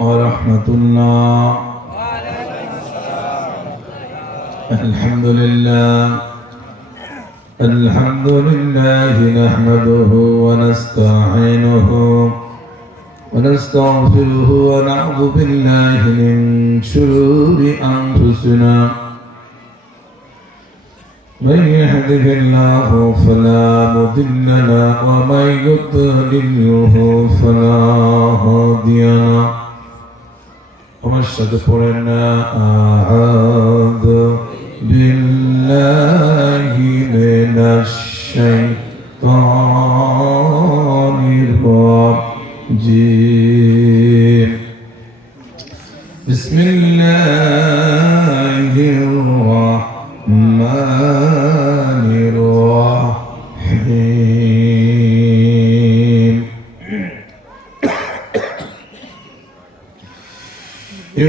ورحمة الله. الحمد لله نحمده ونستعينه ونستغفره ونعوذ بالله من شرور أنفسنا. من يهده الله فلا مضل له ومن يضلله فلا هادي له. وأشهد أن أعوذ بالله من الشيطان الرجيم. بسم الله الرحمن الرحيم.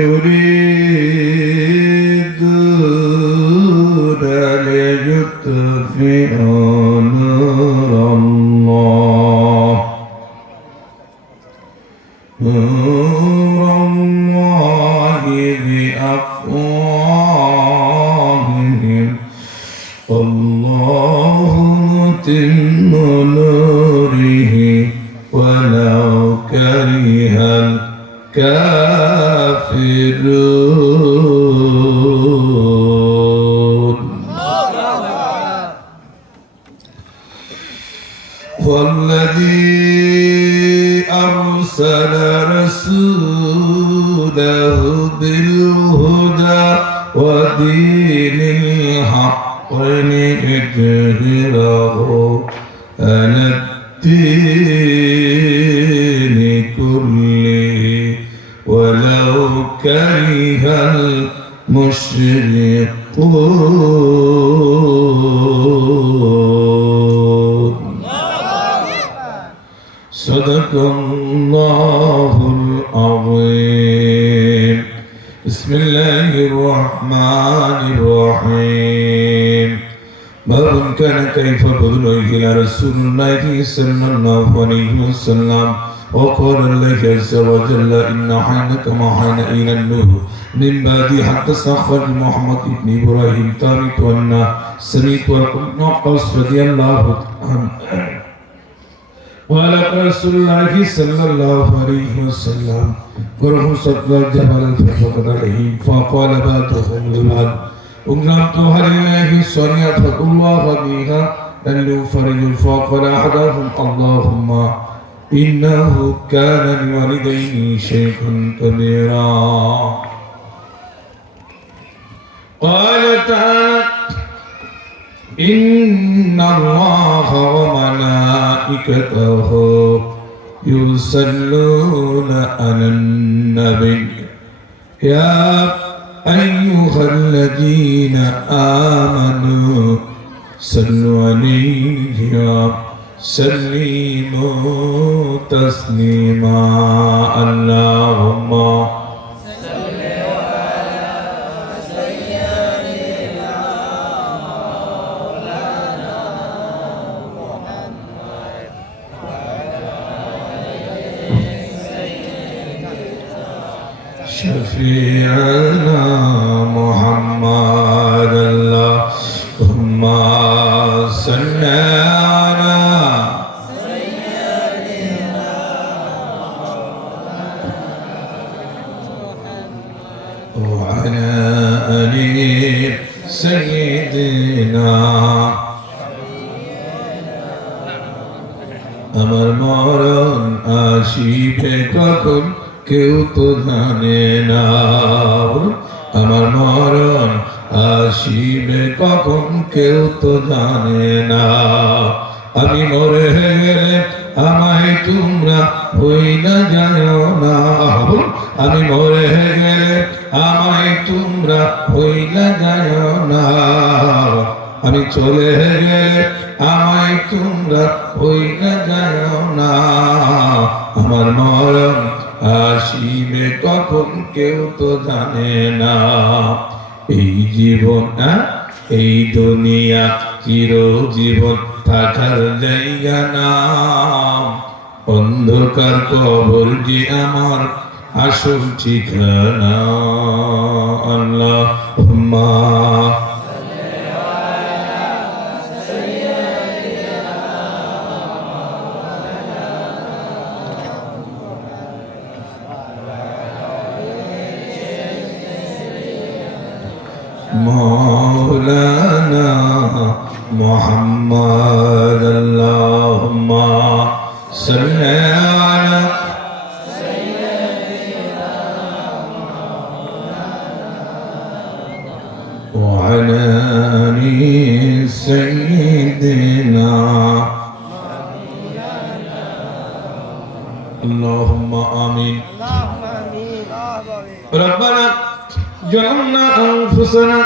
يريدون ليطفئوا نور الله بأفواههم والله متم نوره ولو كره الكافرون. والذي أرسل رسوله بالهدى ودين الحق ليظهره على الدين كله ولو كره المشركون. صدق الله العظيم. بسم الله الرحمن الرحيم. باب كان كيف بذل إلى رسول الله صلى الله عليه وسلم. وقال الله عز وجل إن حينك ما حين إلى النور من بعد حتى سخر محمد بن إبراهيم تابت وأن سميت والنقص رضي الله عنه. وعلى رسول الله صلى الله عليه وسلم وروح صدر الجبل فقد عليه فقال بعضهم لبعض أمرت لله صنيعت الله بها أن فرج. فقال أحدهم اللهم إنه كان لوالديه شيخا كبيرا. قال تعالى إن الله وملائكته يصلون على النبي يا أيها الذين آمنوا صلوا عليه وسلموا تسليما. اللهم شفيعنا محمد اللهم صل على سيدنا وعلى آل سيدنا. আমার মরণ আসিবে কখন কেউ তো জানে না। আমার মরণ আসিবে কখন কেউ তো জানে না। আমি মরে গেলে আমায় তোমরা হইলা যায় না। আমি মরে গেলে আমায় তোমরা হইলা যায় না। আমি চলে গেলে আমায় তোমরা হইলা যায় না। আমার মরণ আসিবে কখন কেউ তো জানে না। এই জীবন এই দুনিয়া চিরজীবন থাকার জায়গা না। অন্ধকার কবর যে আমার আসল ঠিকানা। আল্লাহুম্মা مولانا محمد اللهم صل على وعلى آل سيدنا اللهم آمين. ربنا ظلمنا أنفسنا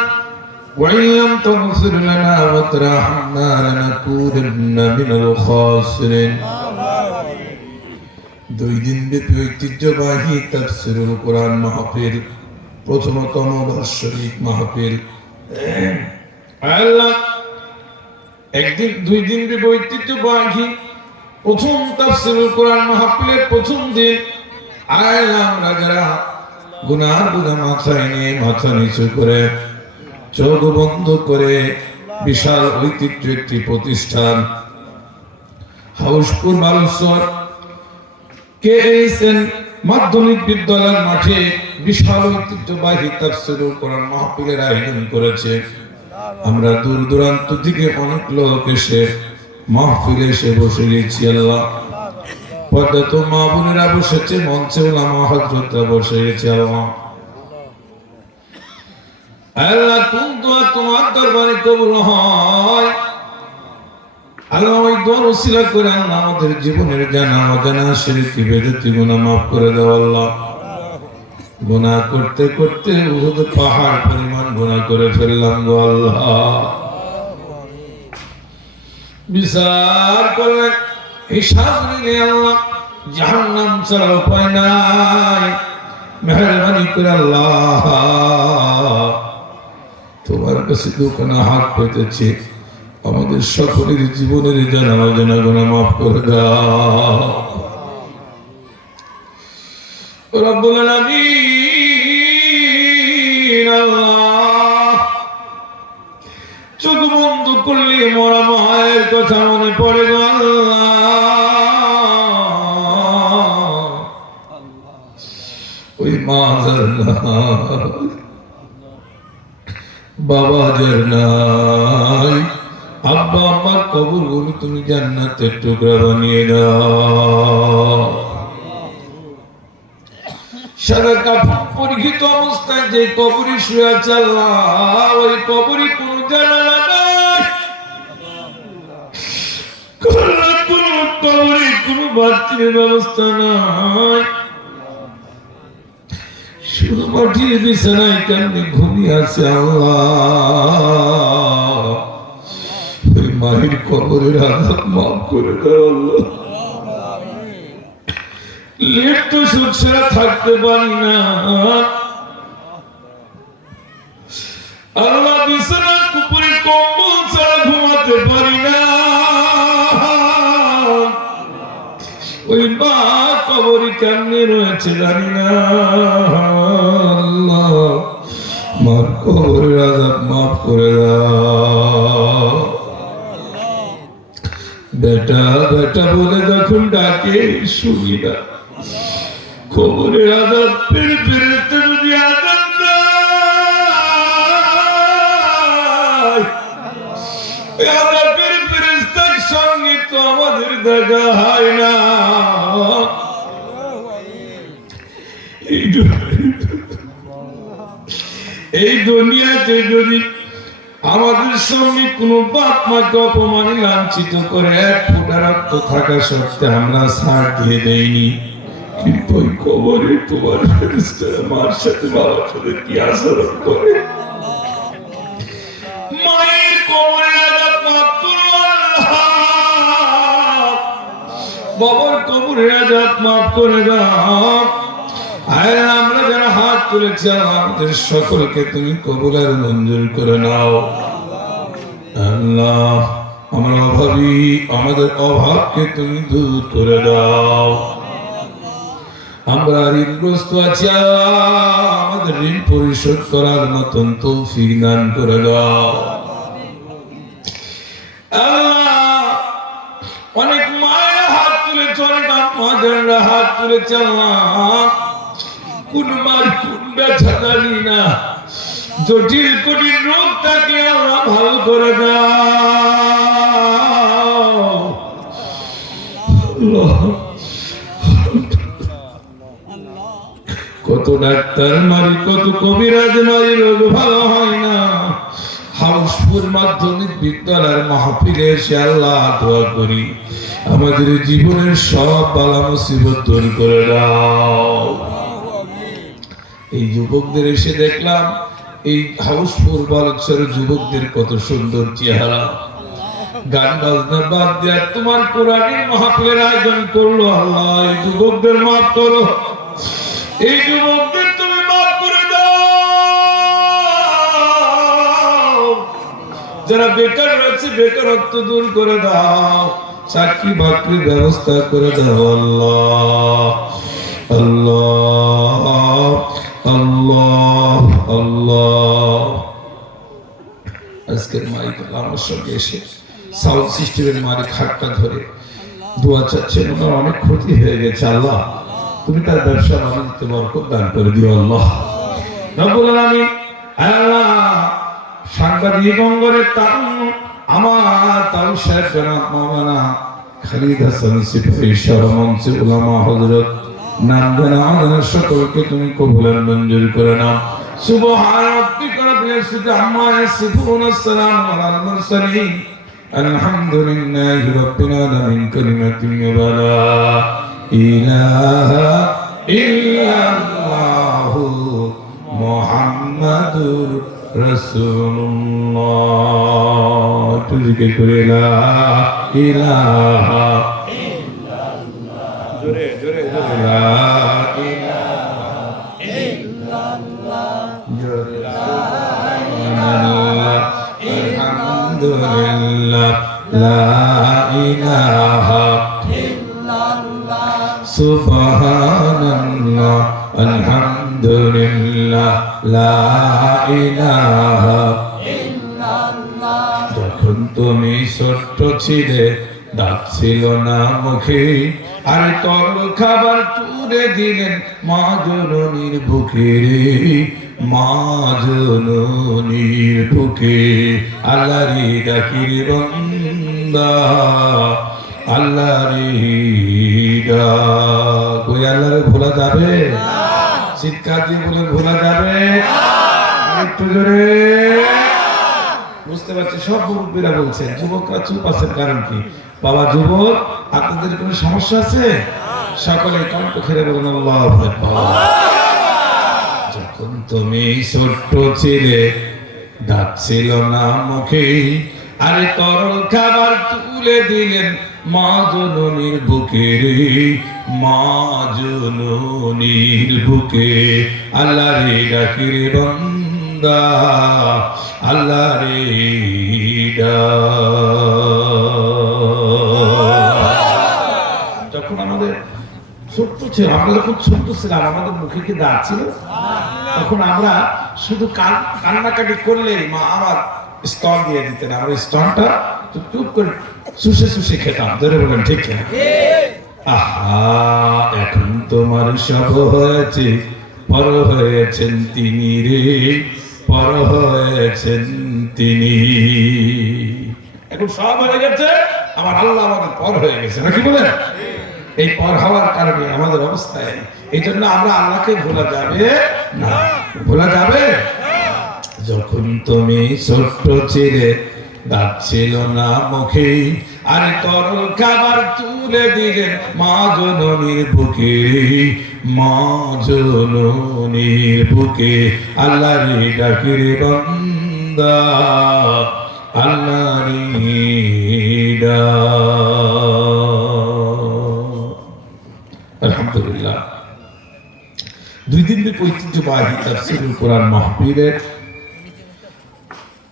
وإن لم تغفر لنا وترحمنا لنكونن من الخاسرين. দুই দিন ব্যাপী ঐতিহ্যবাহী তাফসীরুল কোরআন মাহফিল, প্রথমতম বার্ষিক মাহফিল। আল্লাহ একদিন দুই দিন ব্যাপী ঐতিহ্যবাহী প্রথম তাফসীরুল কোরআন মাহফিলের প্রথম দিন আল্লাহ আমরা যারা গুনার বোঝা মাথায় নিয়ে মাথা নিচু করে চোখ বন্ধ করে বিশাল ঐতিহ্য একটি প্রতিষ্ঠান হাউসপুর বালুচর KSN মাধ্যমিক বিদ্যালয়ের মাঠে বিশাল ঐতিহ্যবাহী তাফসীরুল কোরআন মাহফিলের আয়োজন করেছে। আমরা দূর দূরান্ত থেকে অনেক লোক এসে মাহফিলে এসে বসে গেছি। আল্লাহ পর্যাপ্ত মা বোনেরা বসেছে, মঞ্চে ওলামা হযরতরা বসে গেছে। আল্লাহ কোন দোয়া তোমার দরবারে কবুল হয়। আল্লাহ ওই দোয়ার ওসিলা করে আল্লাহ আমাদের জীবনের জানা অজানা শিরকি বেদাতি গুনাহ মাফ করে দাও। আল্লাহ গুনাহ করতে করতে উহুদ পাহাড় পরিমাণ গুনাহ করে ফেললাম গো আল্লাহ। বিচার করলেন হিসাব নিলে আল্লাহ জাহান্নাম ছাড়া উপায় নাই। মেহেরবানি করে আল্লাহ তোমার কাছে দুখানা হাত পেতেছি, আমাদের সকলের জীবনের জানা অজানা গুনাহ মাফ করে দাও রব্বুল আলামিন। আল্লাহ চোখ বন্ধ করলে মরা মায়ের কথা মনে পড়ে গো আল্লাহ। ওই মা যার নাই, বাবা যার নাই, আব্বা আম্মার কবরগুলো তুমি জান্নাতের টুকরা বানিয়ে দাও। সাদা কাপড় পরিহিত অবস্থায় যে কবরে শুয়ে আছে আল্লাহ, ওই কবরে কোনো জানালা নাই, কোনো কবরে কোনো বাথরুমের ব্যবস্থা নাই, শুধু মাটির বিছানায় কেমনি ঘুমিয়ে আছে আল্লাহ। ওই মায়ের কবরের আযাব মাফ করে দাও আল্লাহ। লিপ্ত সুখ ছাড়া থাকতে পারি না আল্লাহ, বিছানার উপরে কম্বল ছাড়া ঘুমাতে পারি না। ওই মা কবরে কেমনে রয়েছে জানি না আল্লাহ, মার কবরের আযাব মাফ করে দাও। বেটা বেটা বলে যখন ডাকে শুনি না, কবরের আযাব পেরে পেরেতে যদি আযাব দেয়, আযাবের ফেরেশতার সঙ্গে তো আমাদের দেখা হয় না। এই দুনিয়াতে যদি আমাদের সঙ্গে কোনো বাপ মাকে অপমানে লাঞ্ছিত করে এক ফোঁটা রক্ত থাকা সত্ত্বে আমরা ছাড় দিয়ে দেইনি, কিন্তু ওই কবরে তোমার ফেরেশতারা মার সাথে বাবার সাথে কি আচরণ করে। মায়ের কবরে আযাব মাফ করো আল্লাহ, বাবার কবরে আযাব মাফ করে দাও। আল্লাহ আমরা যারা হাত তুলেছি আমাদের সকলকে তুমি কবুল আর মঞ্জুর করে নাও। আল্লাহ আমরা অভাবী, আমাদের অভাবকে তুমি দূর করে দাও। আমরা ঋণগ্রস্ত আছি, আমাদের ঋণ পরিশোধ করার মতন তৌফিক দান করে দাও। আল্লাহ, অনেক মায়ের হাত তুলেছে, অনেক আমাদের হাত তুলেছে। আল্লাহ, কোন মার কোন ব্যথা জানি না, জটিল কঠিন রোগ তাকে আল্লাহ ভালো করে দাও। কত ডাক্তার মারি, কত কবিরাজ মারি, রোগ ভালো হয় না। হাউসপুর মাধ্যমিক বিদ্যালয়ের মাহফিলে এসে আল্লাহ দোয়া করি, আমাদের জীবনের সব বালা মুসিবত দূর করে দাও। এই যুবকদের এসে দেখলাম, এই হাউসপুর বালকসরের যুবকদের কত সুন্দর চেহারা, গান বাজনা বাদ দিয়ে তোমার কোরআনের মাহফিলের আয়োজন করলো। আল্লাহ, এই যুবকদের মাফ করো, এই যুবকদের তুমি মাফ করে দাও। যারা বেকার রয়েছে, বেকারত্ব দূর করে দাও, চাকরি বাকরির ব্যবস্থা করে দাও। আল্লাহ আল্লাহ আল্লাহ আল্লাহ। আজকের মাইক আমার সঙ্গে এসে সাউন্ড সিস্টেমের মালিক হাতটা ধরে দোয়া চাচ্ছেন, ওনার অনেক ক্ষতি হয়ে গেছে। আল্লাহ, তুমি তার ব্যবসা বাণিজ্যে বরকত দান করে দিও। আল্লাহ রব্বুল আলামিন। আল্লাহ, সাংবাদিক অঙ্গনের আমার তাও সাহেব জনাব মাওলানা খালিদ হাসান সিফাই সরমঞ্চে উলামা হযরত নাম জানা আমাদের সকলকে তুমি কবুল মঞ্জুর করে নাও। সুবহান রাব্বিকা রাব্বিল ইজ্জাতি আম্মা ইয়াসিফুন, আসসালামু আলাল মুরসালিন, আলহামদুলিল্লাহি রাব্বিল আলামিন। কালিমাতুন ওয়ালা ইলাহা ইল্লাল্লাহু মুহাম্মাদুর রাসূলুল্লাহ। তুজিকে করে লা ইলাহা ইল্লাল্লাহ, জোরে জোরে জোরে লা ইলাহা ইল্লাল্লাহ, জোরে লা ইলাহা আলহামদুলিল্লাহ, লা ইলাহা ইল্লাল্লাহ, সুবহানাল্লাহ, আলহামদুলিল্লাহ, লা ইলাহা ইল্লাল্লাহ। যখন তুমি ছোট্ট ছিলে, দাঁত ছিল না মুখে, আর তরল খাবার তুলে দিলেন মা জননীর বুকে রে, মা জননীর বুকে। আল্লাহ রে ডাকির বান্দা, আল্লাহ রে ডাক। ওই আল্লাহরে ভোলা যাবে? চিৎকার দিয়ে বলে ভোলা যাবে? একটু জোরে। বুঝতে পারছি সব মুরব্বীরা বলছেন, যুবকরা চুপ আছেন, কারণ কি? বাবা যুবক, আপনাদের কোনো সমস্যা আছে? সকলে কণ্ঠ খেলে বলুন আল্লাহু আকবার। যখন তুমি ছোট্ট ছিলে, দাঁত ছিল না মুখে, আরে তরল খাবার তুলে দিলেন মা জননীর বুকে রে, মা জননীর বুকে। আল্লাহ রে ডাকির বান্দা, আল্লাহ রে ডাক। যখন আমাদের ছোট্ট ছিল, আমরা যখন ছোট্ট ছিলাম, আমাদের মুখে কি দাঁত ছিল? তখন আমরা শুধু কান্নাকাটি করলেই মা আমার স্তন দিয়ে দিতেন, আমরা স্তনটা চুপ করে শুষে শুষে খেতাম। ধরে বলেন ঠিক না? আহা, এখন তোমার সব হয়েছে, পর হয়েছেন তিনি রে, পর হয়েছেন তিনি। এখন সব হয়ে গেছে, আমার আল্লাহ আমাদের পর হয়ে গেছে, নাকি বলেন? এই পর হওয়ার কারণে আমাদের অবস্থায়, এই জন্য আমরা আল্লাহকে ভোলা যাবে না। ভোলা যাবে? যখন তুমি ছোট্ট ছিলে, দাঁত ছিল না মুখে, আর তরল খাবার তুলে দিলেন মা জননীর বুকে, মা জননীর বুকে। আল্লাহ রে ডাকির বান্দা, আল্লাহ রে ডাক। আলহামদুলিল্লাহ, 2 দিন ব্যাপী ঐতিহ্যবাহী তাফসীরুল কোরআন মাহফিলের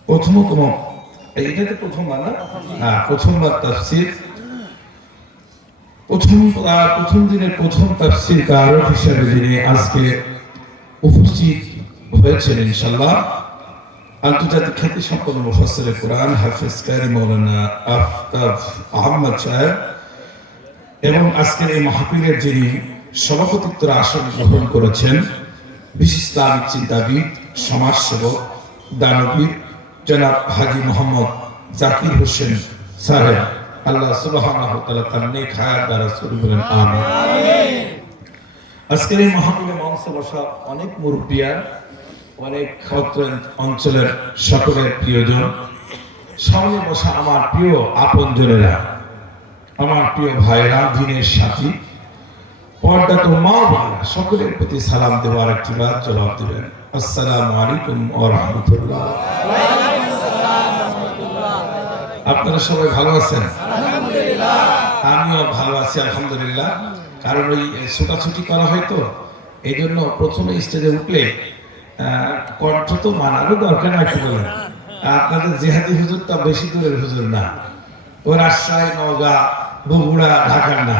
প্রথমতম, এইটাতে প্রথমবার না? হ্যাঁ, প্রথমবার তাফসীর প্রথম দিনের প্রথম তাফসীর কারক হিসেবে যিনি আজকে উপস্থিত হয়েছেন ইনশাআল্লাহ, আন্তর্জাতিক খ্যাতি সম্পন্ন মুফাসসির কোরআন হাফেজ কারি মাওলানা আফতাব আহমদ সাহেব এবং আজকের এই মাহফিলের যিনি সভাপতিত্বের আসন গ্রহণ করেছেন বিশিষ্ট ইসলামিক চিন্তাবিদ, সমাজসেবক, দানবীর জনাব হাজী মোহাম্মদ জাকির হোসেন সাহেব, আল্লাহ সুবহানাহু ওয়া তাআলা তার নেক হায়াত দ্বারা কবুল করেন, আমিন। আজকের এই মাহফিলে মঞ্চে বসা অনেক মুরব্বিয়ান, অনেক অঞ্চলের সকলের প্রিয়জন, সামনে বসা আমার প্রিয় আপনজনেরা, আমার প্রিয় ভাইরা, দিনের সাথী, পর্দাত মা বাবা, সকলের প্রতি সালাম দেওয়ার একটি বার জবাব দেবেন। আসসালামু আলাইকুম ওয়া রাহমাতুল্লাহ। আপনারা সবাই ভালো আছেন? আলহামদুলিল্লাহ। আমিও ভালো আছি আলহামদুলিল্লাহ। কারণ ওই ছোটাছুটি করা হয় তো, এই জন্য প্রথমে স্টেজে উঠলে কণ্ঠ তো মানারও দরকার না, কি বলেন? আপনাদের জিহাদি হুজুরটা বেশি দূরের হুজুর না, ও রাজশাহী, নওগাঁ, বগুড়া, ঢাকার না।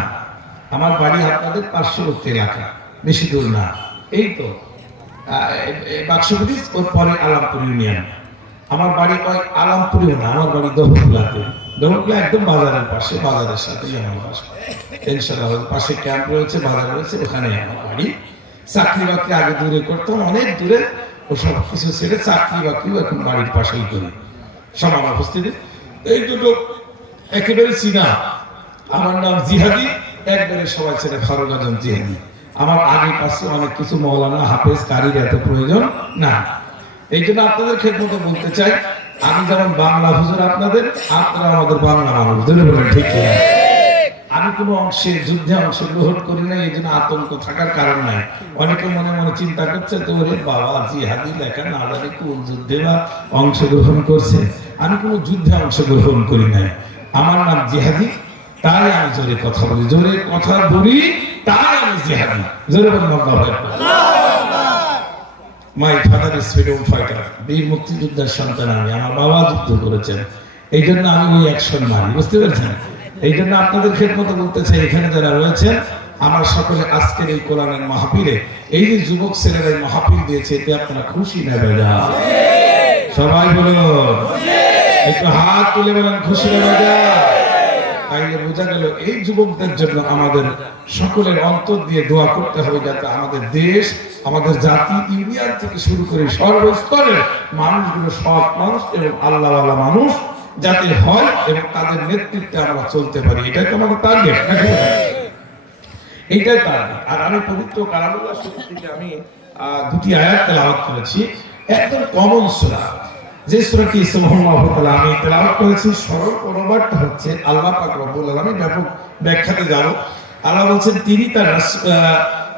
আমার বাড়ি আপনাদের পার্শ্ববর্তী এলাকা, বেশি দূর না। এই তো বাক্সপতি, ওর পরে আলামপুর ইউনিয়ন। আমার বাড়ি কয় আলামপুরিও না, আমার বাড়ি দহকুলাতে। দহকুলা একদম বাজারের পাশে, বাজারের সাথেই আমার বাসা। ইনশাআল্লাহ পাশে ক্যাম্প রয়েছে, বাজার রয়েছে, ওখানে আমার বাড়ি। চাকরি বাকরি আগে দূরে করতাম, অনেক দূরে, ওসব কিছু ছেড়ে চাকরি বাকরিও এখন বাড়ির পাশেই করি। সমান উপস্থিতি এই দুটো একেবারে চিনা। আমার নাম জিহাদি, একবারে সবাই ছেড়ে ফারুক আজম জিহাদি। আমার আগে পাশে অনেক কিছু মৌলানা, হাফেজ, কারির এত প্রয়োজন না। এই জন্য আপনাদের খেদমতে বলতে চাই, আমি যেমন বাংলা হুজুর আপনাদের, আপনারা আমাদের বাংলা মানুষ, ধরে বলেন ঠিক কিনা? আমি কোনো অংশে যুদ্ধে অংশগ্রহণ করি না, এই জন্য আতঙ্ক থাকার কারণ নাই। অনেকে মনে মনে চিন্তা করছে, তো ওরে বাবা জিহাদি লেখা, না জানি কোন যুদ্ধে বা অংশগ্রহণ করছে। আমি কোনো যুদ্ধে অংশগ্রহণ করি নাই। আমার নাম জিহাদি, তাই আমি জোরে কথা বলি, জোরে কথা বলি, তাই আমি জিহাদি। জোরে বলেন আল্লাহু my father is freedom fighter, বীর মুক্তিযোদ্ধার সন্তান আমি। আমার বাবা যুদ্ধ করেছেন, এই জন্য আমি ওই অ্যাকশন মারি, বুঝতে পেরেছেন? এই জন্য আপনাদের খেদমত বলতে চাই, এখানে যারা রয়েছেন আমার সকলে আজকের এই কোরআনের মাহফিলে, এই যে যুবক ছেলেরা এই মাহফিল দিয়েছে, এতে আপনারা খুশি না বেজা? সবাই বলুন, একটু হাত তুলে বলেন খুশি না বেজা? তাইলে বোঝা গেল এই যুবকদের জন্য আমাদের সকলের অন্তর দিয়ে দোয়া করতে হবে, যাতে আমাদের দেশ, আমাদের জাতি, ইউনিয়ন থেকে শুরু করে সর্বস্তরের মানুষগুলো সৎ মানুষ এবং আল্লাহওয়ালা মানুষ যাতে হয় এবং তাদের নেতৃত্বে আমরা চলতে পারি। এটাই তো আমাদের টার্গেট, এইটাই টার্গেট। আর আমি পবিত্র কালামুল্লাহ শরীফ থেকে আমি দুটি আয়াত তেলাওয়াত করেছি, একদম কমন সূরা, যে সূরাটি সুবহানাল্লাহু তাআলা আমি তেলাওয়াত করেছি। সরল অনুবাদটা হচ্ছে আল্লাহ পাক রব্বুল আলামিন, ব্যাপক ব্যাখ্যাতে যাব। আল্লাহ বলছেন তিনি তার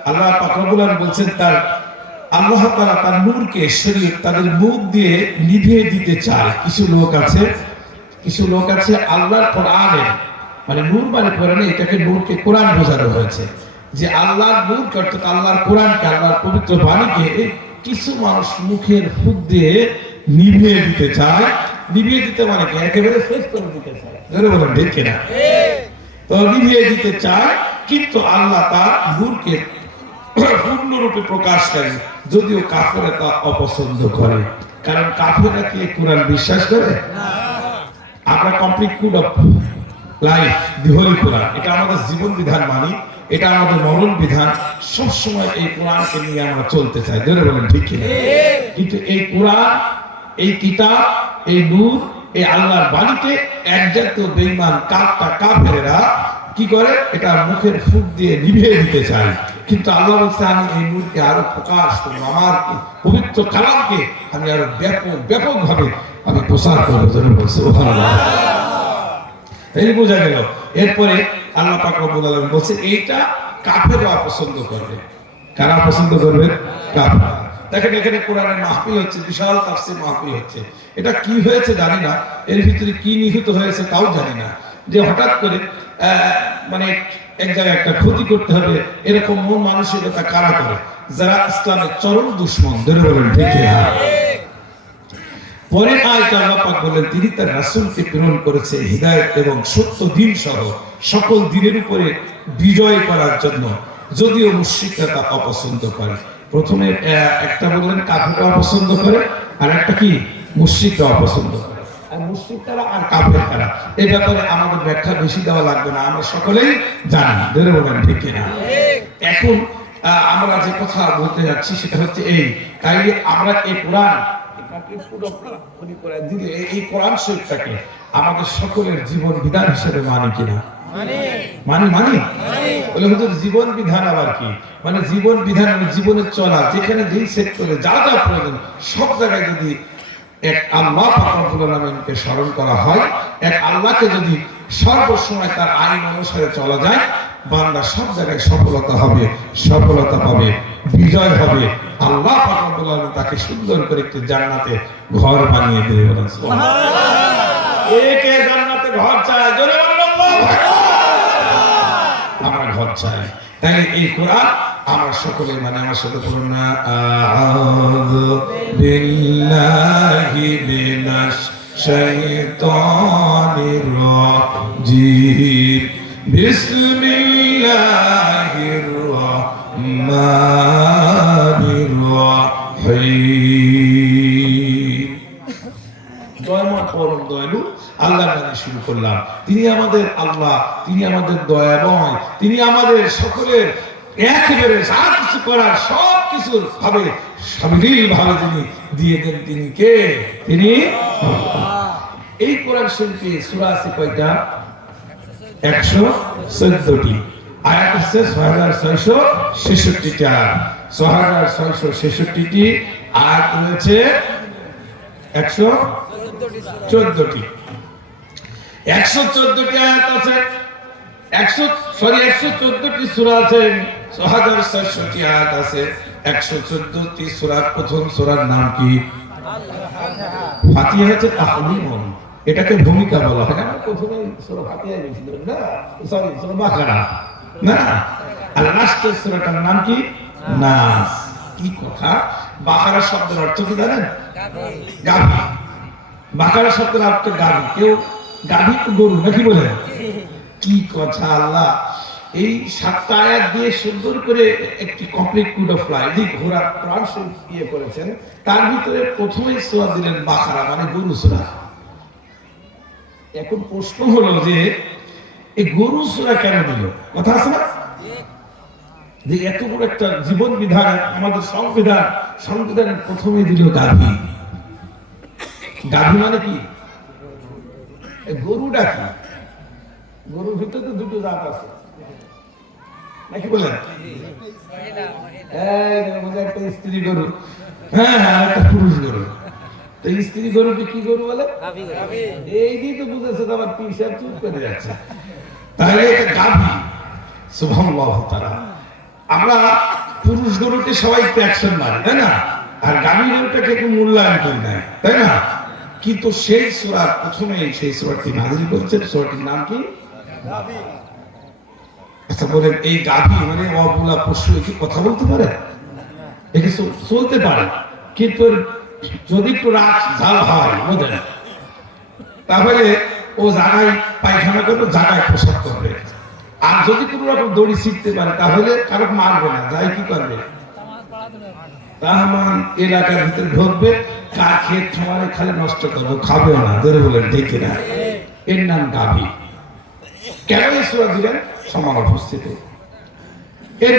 আল্লাহ পাক রব্বুল আলামিন বলছেন তার আল্লাহ তাআলা তার নূরকে শরীয়ত তাদের মুখ দিয়ে নিভিয়ে দিতে চায়। কিছু লোক আছে আল্লাহর কোরআনের, মানে নূর মানে কোরআনে, এটাকে নূরকে কোরআন বোঝানো হয়েছে, যে আল্লাহর নূর অর্থাৎ আল্লাহর কোরআনকে, আল্লাহর পবিত্র বাণীকে কিছু মানুষ মুখের ফুঁক দিয়ে নিভিয়ে দিতে চায়। নিভিয়ে দিতে মানে কি? একেবারে শেষ করে দিতে চায়। ধরে বলেন ঠিক কিনা? তো নিভিয়ে দিতে চায়, কিন্তু আল্লাহ তার নূরকে পূর্ণরূপে প্রকাশকারী, যদিও কাফেররা তা অপছন্দ করে। কারণ কাফেররা কি কোরআন বিশ্বাস করে? আমরা কমপ্লিট কোড অফ লাইফ, দি হোলি কোরআন, এটা আমাদের জীবন বিধান মানি, এটা আমাদের মরণ বিধান। সবসময় এই কোরআনকে নিয়ে আমরা চলতে চাই। ধরে বলেন ঠিক কিনা? কিন্তু এই কোরআন, এই কিতাব, এই নূর, এই আল্লাহর বাণীকে একজাতীয় বেঈমান কাফেরেরা কি করে? এটা মুখের ফুঁক দিয়ে নিভিয়ে দিতে চায়। কিন্তু আল্লাহ বলছে আমি এই নূরকে আরো প্রকাশ করব, আমার পবিত্র কালামকে আমি আরো ব্যাপকভাবে আমি প্রচার করবো। বলছে এই বোঝা গেল। এরপরে আল্লাহ পাক রব্বুল আলামিন বলছে এইটা কাফেররা পছন্দ করবে। কারা পছন্দ করবে? কাফেররা। দেখেন এখানে কোরআনের মাহফিল হচ্ছে, বিশাল তাফসীর মাহফিল হচ্ছে। এটা কি হয়েছে জানি না, এর ভিতরে কি নিহিত হয়েছে তাও জানি না, যে হঠাৎ করে মানে এক জায়গায় একটা ক্ষতি করতে হবে, এরকম মন মানসিকতা কারা করে? যারা ইসলামের চরম দুশমন। ধরে বলেন ঠিক কিনা? পরের আয়াতে আল্লাহ পাক বলেন তিনি তার রাসূলকে প্রেরণ করেছে হিদায়াত এবং সত্য দ্বীন সহ সকল দিনের উপরে বিজয় করার জন্য, যদিও মুশরিকরা তা অপছন্দ করে। প্রথমে একটা বললেন কাফেররা অপছন্দ করে, আর একটা কি মুশরিকরা অপছন্দ করে। আর মুশরিকরা আর কাফেররা, এই ব্যাপারে আমাদের ব্যাখ্যা বেশি দেওয়া লাগবে না, আমরা সকলেই জানি। ধরে বলেন ঠিক কিনা? এখন আমরা যে কথা বলতে যাচ্ছি সেটা হচ্ছে এই, তাইলে আমরা এই কোরআন দিলে এই কোরআন শরীফটাকে আমাদের সকলের জীবন বিধান হিসেবে মানি কিনা? মানি। বলে হুজুর জীবন বিধান আবার কি? মানে জীবন বিধান মানে জীবনের চলা, যেখানে যেই সেক্টরে যা যা প্রয়োজন সব জায়গায় যদি এক আল্লাহ পাক রব্বুল আলামিনকে স্মরণ করা হয়, এক আল্লাহকে যদি সর্বসময় তার আইন অনুসারে চলা যায়, বান্দা সব জায়গায় সফলতা হবে, সফলতা পাবে, বিজয় হবে। আল্লাহ পাক রব্বুল আলামিন তাকে সুন্দর করে একটি জান্নাতে ঘর বানিয়ে দেবে। সুবহানাল্লাহ। একে জান্নাতে ঘর চায়, জোরে বলুন আল্লাহু আকবার। আমরা ঘর চাই, তাই এই কোরআন আমরা সকলে মানে আমার সাথে বলুন না, আউযু বিল্লাহি মিনাশ শাইতানির রাজিম, বিসমিল্লাহির রাহমানির রাহিম। দয়াময় পরম দয়ালু আল্লাহর নামে শুরু করলাম। তিনি আমাদের আল্লাহ, তিনি আমাদের দয়াময়, তিনি আমাদের সকলের একেবারে যা কিছু করার সব কিছুর ভাবে সাবিল ভাবে তিনি দিয়ে দেন। তিনি কে? তিনি এই কোরআন শরীফে সূরা আছে কয়টা? 114টি আয়াত আছে, 6666টা। 6666টি আয়াত রয়েছে, 114টি 114টি আয়াত আছে, 114টি সূরা আছে, 6600টি আয়াত আছে। 114টি সূরার প্রথম সূরার নাম কি? ফাতিহা হচ্ছে তাহলিমুন, এটাকে ভূমিকা বলা হয়। আমরা প্রথমে সূরা ফাতিহা বলেছিলাম না, সরি সূরা বাকারা না, আর লাস্টের সূরাটার নাম কি? নাস। কি কথা! বাকারা শব্দের অর্থ কি জানেন? গাভী। বাকারা শব্দের অর্থ গাভী। কেউ গাভী তো গরু নাকি বলেন? কি কথা! আল্লাহ এই 7টা আয়াত দিয়ে সুন্দর করে একটি কমপ্লিট কুড অফ লাইফ দি ঘোড়া কোরআন শরীফ দিয়ে করেছেন। তার ভিতরে প্রথমেই সূরা দিলেন বাকারা, মানে গরু সূরা। এখন প্রশ্ন হলো যে এই গরু সূরা কেন দিল? কথা আছে না যে এত বড় একটা জীবন বিধান, আমাদের সংবিধানের প্রথমে দিল গাভী। গাভী মানে কি? গরুটা কি? গরুর ভিতরে তো দুটো জাত আছে নাকি বলেন? একটা স্ত্রী গরু, হ্যাঁ একটা পুরুষ গরু। তো স্ত্রী গরুকে কি গরু বলে? এই দিয়ে তো বুঝেছে, আবার পিসাব চুপ করে যাচ্ছে। তাহলে এটা গাভী। সুবহানাল্লাহ তাআলা। আমরা পুরুষ গরুকে সবাই ট্যাক্সন মারি, তাই না? আর গাভী গরুটাকে একটু মূল্যায়ন করি না, তাই না? কিন্তু সেই সূরার প্রথমে সেই সূরাটি নাযিল করেছেন, সূরাটির নাম কি? গাভী। আচ্ছা বলেন, এই গাভী মানে অবলা পশু কি কথা বলতে পারে? একে চলতে পারে, কিন্তু যদি একটু রাত ঝাল হয় বোঝেন, তাহলে ও জায়গায় পায়খানা করবে, জায়গায় পোশাক করবে। আর যদি কোনো রকম দড়ি ছিটতে পারে তাহলে কারো মারবে না, যাই কি করবে? তাহমান এলাকার ভিতরে ঢুকবে, কার ক্ষেত খামারে খালি নষ্ট করবে, খাবেও না। ধরে বলেন ঠিক না? এর নাম গাভী। কেন এই সূরা দিলেন? সমান উপস্থিতি। এর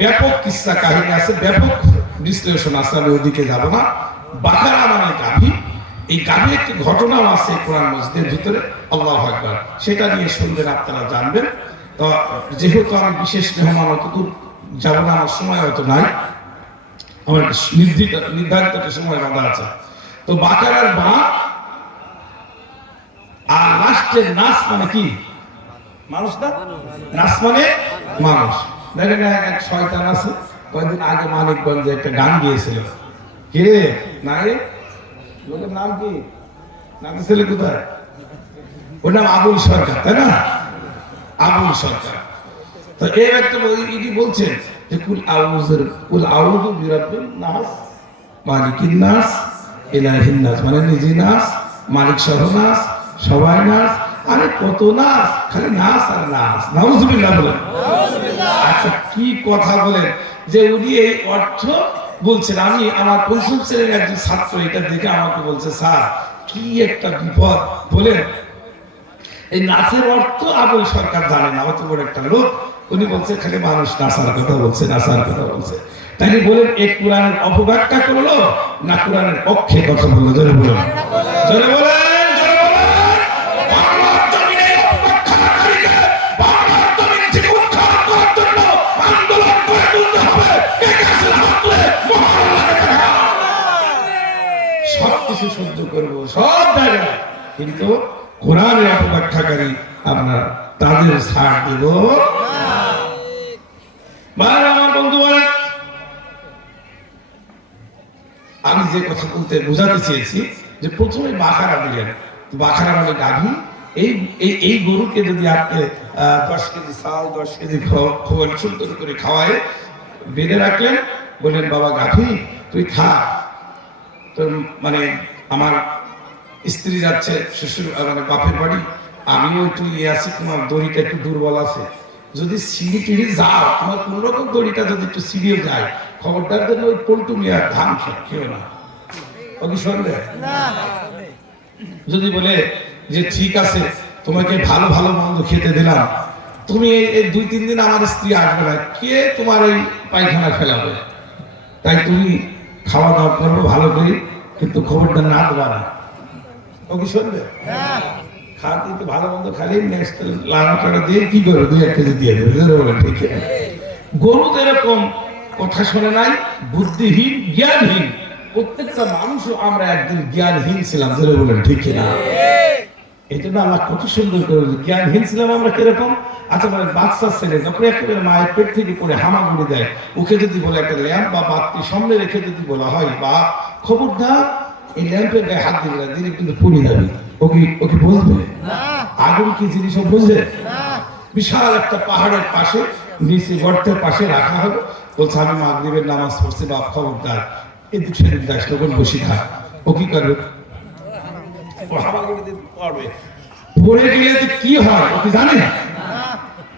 ব্যাপক কিসসা কাহিনী আছে, ব্যাপক বিশ্লেষণ আছে, আমি ওদিকে যাব না। বাকারা মানে গাভী। এই গাভীর একটি ঘটনাও আছে কোরআন মজিদের ভিতরে, আল্লাহু আকবার। সেটা নিয়ে শুনবেন, আপনারা জানবেন। তো যেহেতু আমি বিশেষ মেহমান, অতদূর যাব না, আমার সময় হয়তো নাই, আমার নির্ধারিত একটা সময় বাঁধা আছে। তো বাকারার বা আর লাস্টের নাস মানে কি? মানুষ না? নাস মানে মানুষ। দেখেন এক শয়তান আছে, কয়েকদিন আগে মানিকগঞ্জে একটা গান গিয়েছিল। কে নাই? লোকের নাম কি? নাম ছেলে কোথায়? ওর নাম আবুল সরকার, তাই না? আবুল সরকার। তো এই একটা ইনি বলছেন যে কুল আউযু বিরাব্বিন নাস, মালিকিন নাস, ইলাহিন নাস, মানে নিজে নাস, মালিক সহ নাস, সবাই নাস, আরে কত নাচ, খালি নাচ আর নাচ। নাউজুবিল্লাহ বলেন। আচ্ছা কি কথা বলেন যে উনি এই অর্থ বলছেন। আমি আমার পঞ্চম শ্রেণীর একজন ছাত্র এটা দেখে আমাকে বলছে, স্যার কি একটা বিপদ বলেন, এই নাচের অর্থ আবুল সরকার জানে না, অত বড় একটা লোক। উনি বলছে খালি মানুষ নাচার কথা বলছে, নাচার কথা বলছে। তাই বলেন এই কোরআনের অপব্যাখ্যা করলো না কোরআনের পক্ষে কথা বললো? জোরে বলেন, জোরে বলেন। সবকিছু সহ্য করবো সব জায়গায়, কিন্তু কোরআনের অপব্যাখ্যাকারী আমরা তাদের ছাড় দেব না। আমার বন্ধু বলে, আমি যে কথা বলতে বোঝাতে চেয়েছি যে প্রথমে বাখারা দিলেন, বাখারা মানে গাভী। এই গরুকে যদি আপনি 10 কেজি চাল 10 কেজি খোল সুন্দর করে খাওয়ায় বেঁধে রাখলেন, বললেন বাবা গাভী তুই খা। তো মানে আমার স্ত্রী যাচ্ছে শ্বশুর মানে বাপের বাড়ি, আমিও একটু ইয়ে আছি, তোমার দড়িটা একটু দুর্বল আছে, যদি সিঁড়ি টিড়ি যাও তোমার কোন রকম দড়িটা যদি একটু সিঁড়িও যায়, খবরদার জন্য ওই পল্টু মিয়ার ধান খেও না। ও কি শুনবে? যদি বলে যে ঠিক আছে তোমাকে ভালো ভালো মন্দ খেতে দিলাম, তুমি এই 2-3 দিন আমার স্ত্রী আসবে না, কে তোমার এই পায়খানা ফেলাবে? তাই তুমি খাওয়া দাওয়া করবো ভালো করে, কিন্তু খবরটা না দেবা না। ও কি শুনবে? খাওয়া কিন্তু ভালো মন্দ খালি নেক্সট লাগাটা দিয়ে কি করবে, 2-1 কেজি দিয়ে দেবে। ঠিক আছে, গরু তো এরকম কথা শোনে নাই, বুদ্ধিহীন জ্ঞানহীন। প্রত্যেকটা মানুষও আমরা একদিন জ্ঞানহীন ছিলাম, ধরে বলেন ঠিক কিনা? এই জন্য আল্লাহ কত সুন্দর করে জ্ঞানহীন ছিলাম আমরা কিরকম। আচ্ছা মানে বাচ্চা ছেলে যখন একেবারে মায়ের পেট থেকে করে হামাগুড়ি দেয়, ওকে যদি বলে একটা ল্যাম্প বা বাতি সামনে রেখে যদি বলা হয় বা খবরদার এই ল্যাম্পের গায়ে হাত দিবে না, দিলে কিন্তু পুড়ে যাবে, ওকে বুঝবে আগুন কি জিনিস ও বুঝবে? বিশাল একটা পাহাড়ের পাশে নিচে গর্তের পাশে রাখা হবে, বলছে আমি মাগরিবের নামাজ পড়ছি, বাপ খবরদার এদিক সেদিক যাস না, বসে থাক। ও কি করবে? পড়ে গেলে কি হয় ও কি জানে?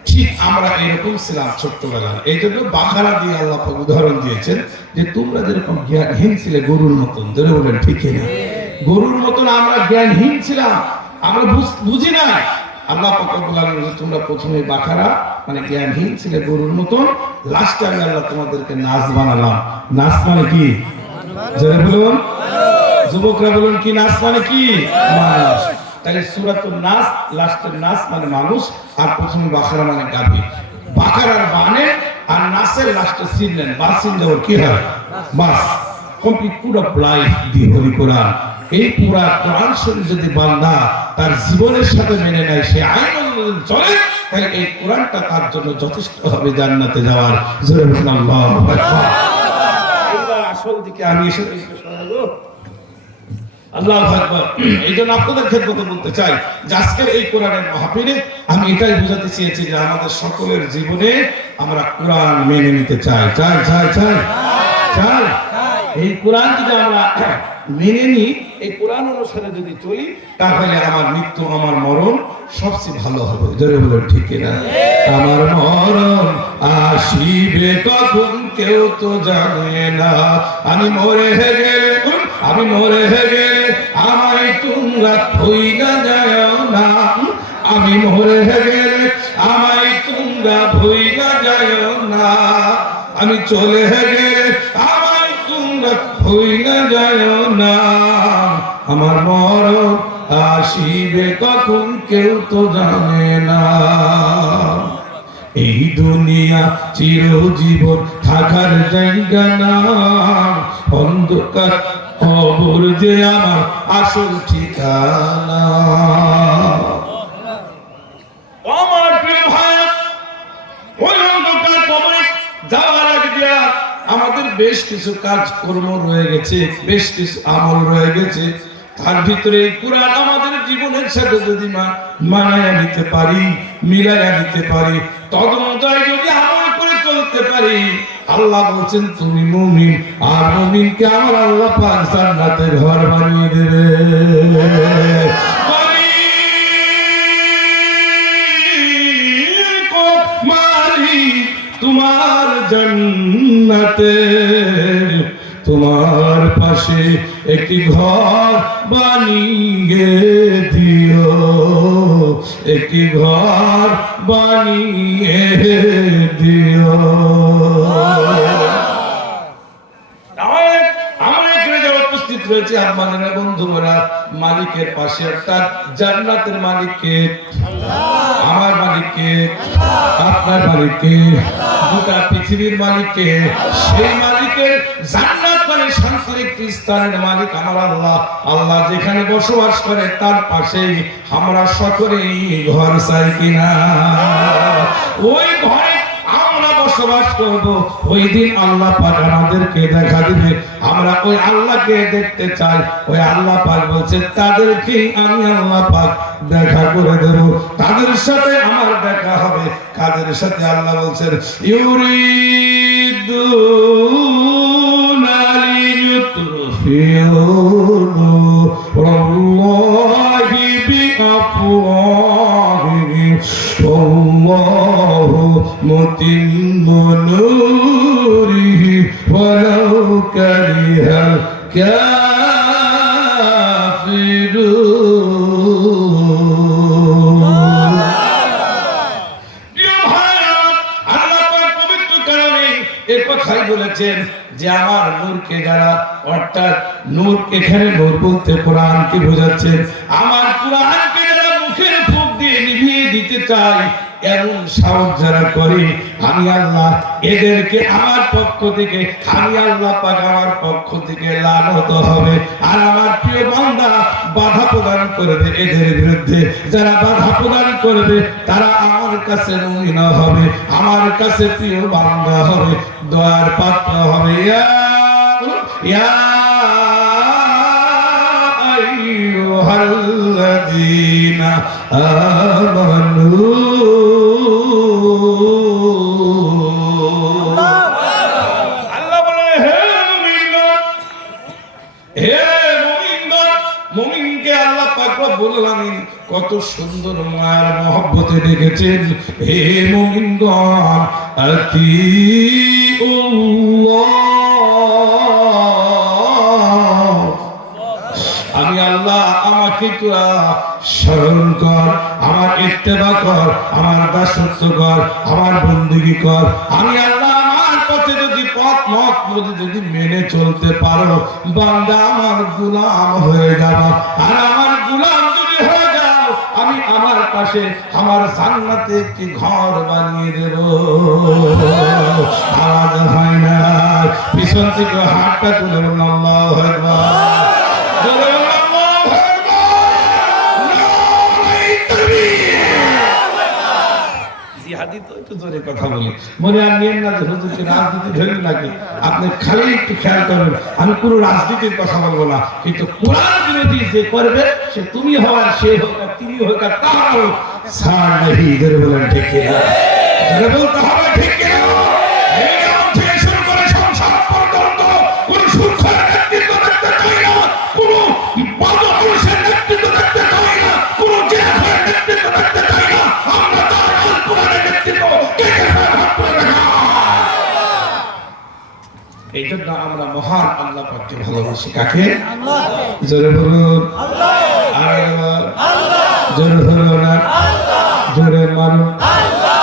ঠিক আমরা এরকম ছিলাম ছোট্টবেলা। এই জন্য বাখারা দিয়ে আল্লাহ উদাহরণ দিয়েছেন যে তোমরা যেরকম জ্ঞানহীন ছিলে গরুর মতন, ধরে বলেন ঠিক না? গরুর মতন আমরা জ্ঞানহীন ছিলাম, আমরা বুঝি না। আল্লাহ পাক বললেন যে তোমরা প্রথমে বাখারা মানে জ্ঞানহীন ছিলে গরুর মতন, লাস্টে আমি আল্লাহ তোমাদেরকে নাচ বানালাম। নাচ মানে কি? জোরে বলুন, যুবকরা বলুন, কি নাচ মানে কি? মানুষ। তাহলে সূরাতুন নাস লাস্টের নাস মানে মানুষ, আর প্রথমে বাখারা মানে গাভী। বাখারার বানে আর নাসের লাস্টে সিনলেন বা সিনলেও কি হয়? মাস। কমপ্লিট পুরো লাইফ দি হোলি কোরআন। এই পুরা কোরআন শরীফ যদি বান্দা তার জীবনের সাথে মেনে নেয়, সে আইন অনুযায়ী চলে, তাহলে এই কোরআনটা তার জন্য যথেষ্ট হবে জান্নাতে যাওয়ার। জোরে বলুন আল্লাহু আকবার। এবার আসল দিকে আমি এসে শোনাবো। আল্লাহু আকবার। এই জন্য আপনাদের খেদমতে বলতে চাই যে আজকের এই কোরআনের মাহফিলে আমি এটাই বোঝাতে চেয়েছি যে আমাদের সকলের জীবনে আমরা কোরআন মেনে নিতে চাই। চাই চাই চাই চাই। এই কোরআন যদি আমরা মেনে নিই, এই কোরআন অনুসারে যদি চলি, তাহলে আমার মৃত্যু আমার মরণ সবচেয়ে ভালো হবে। জোরে বলুন ঠিক না? আমার মরণ আসিবে কখন কেউ তো জানে না, আমি মরে গেলে আমায় তোমরা ভুইলা যায় না, আমি মরে গেলে আমায় তোমরা ভুইলা যায় না, আমি চলে গেলে আমায় তোমরা ভুইলা যায় না, আমার মরণ আসিবে কখন কেউ তো জানে না। এই দুনিয়া চিরজীবন থাকার জায়গা না, অন্ধকার কবর যে আমার আসল ঠিকানা। আমার প্রিয় ভাই, ওই অন্ধকার কবরে যাওয়ার আগে আমাদের বেশ কিছু কাজকর্ম রয়ে গেছে, বেশ কিছু আমল রয়ে গেছে। তার ভিতরে কোরআন আমাদের জীবনের সাথে যদি মানায়া নিতে পারি, মিলাইয়া নিতে পারি, তদনুযায়ী যদি আমল করে চলতে পারি, আল্লাহ বলছেন তুমি মুমিন, আর মুমিনকে আমার আল্লাহ পাক জান্নাতে ঘর বানিয়ে দেবে। তোমার জান্নাতে তোমার পাশে একটি ঘর বানিয়ে দিও, একটি ঘর বানিয়ে দিও। রয়েছে আপনাদের বন্ধুরা, মালিকের পাশে অর্থাৎ জান্নাতের মালিককে, আমার মালিককে, আপনার মালিককে, গোটা পৃথিবীর মালিককে, সেই মালিকের জান্নাত মানে শান্তির একটি স্থানের মালিক আমার আল্লাহ। আল্লাহ যেখানে বসবাস করে তার পাশেই আমরা সকলেই ঘর চাই কিনা? ওই ঘরে আমরা বসবাস করব। ওই দিন আল্লাহ পাক আমাদেরকে দেখা দিবে, আমরা ওই আল্লাহকে দেখতে চাই। ওই আল্লাহ পাক বলছে তাদেরকে আমি আল্লাহ পাক দেখা করে দেব, তাদের সাথে আমার দেখা হবে। কাদের সাথে? আল্লাহ বলছেন ইউরিদুনা লিয়ুতফিউ নূরাল্লাহি বিআফওয়াহিহিম ওয়াল্লাহু মুতিম্মু নূরিহি ওয়ালাউ কারিহাল কাফিরুন। আল্লাহ পাক পবিত্র কালামে এই কথাই বলেছেন যে আমার নূরকে যারা, অর্থাৎ নূর এখানে নূর বলতে কোরআনকে বোঝাচ্ছেন, আমার কোরআনকে যারা মুখের ফুঁক দিয়ে নিভিয়ে দিতে চায়, এমন সাহস যারা করে, আমি আল্লাহ এদেরকে আমার পক্ষ থেকে, আমি আল্লাহ পাক আমার পক্ষ থেকে লানত হবে। আর আমার প্রিয় বান্দা বাধা প্রদান করবে এদের বিরুদ্ধে। যারা বাধা প্রদান করবে তারা আমার কাছে মুমিন হবে, আমার কাছে প্রিয় বান্দা হবে, দয়ার পাত্র হবে। ইয়া আইয়ুহাল্লাযীনা আমানু, আল্লাহ বলে হে মুমিনগণ, হে মুমিনগণ। মুমিনকে আল্লাহ পাক রব্বুল আলামিন কত সুন্দর মায়ার মহব্বতে ডেকেছেন, হে মুমিনগণ আতিউল্লাহ, আমি আল্লাহ আমাকে তোরা স্মরণ কর, আমার ইত্তেবা কর, আমার দাসত্ব কর, আমার বন্দেগী কর। আমি আল্লাহ আমার পথে যদি পথ মত যদি মেনে চলতে পারো, বান্দা আমার গোলাম হয়ে যাবো। আর আমার গোলাম যদি হয়ে যাও, আমি আমার পাশে আমার জান্নাতে একটি ঘর বানিয়ে দেব। আওয়াজ হয় না, পিছন থেকে হাতটা তুলে বলুন আল্লাহু আকবার। আমি কোন রাজনীতির কথা বলবো না, কিন্তু কোরআন বিরোধী যে করবে সে তুমি হওয়ার, সে হোক আর তিনি হোক আর তার হোক, ছাড় নেই। বলেন ঠিক কিনা? বলতে হবে ঠিক কিনা? এই জন্য আমরা মহান আল্লাহ পাককে ভালোবাসি। কাকে? জোরে বলুন আল্লাহ, জোরে বলুন না, জোরে মারুন আল্লাহ।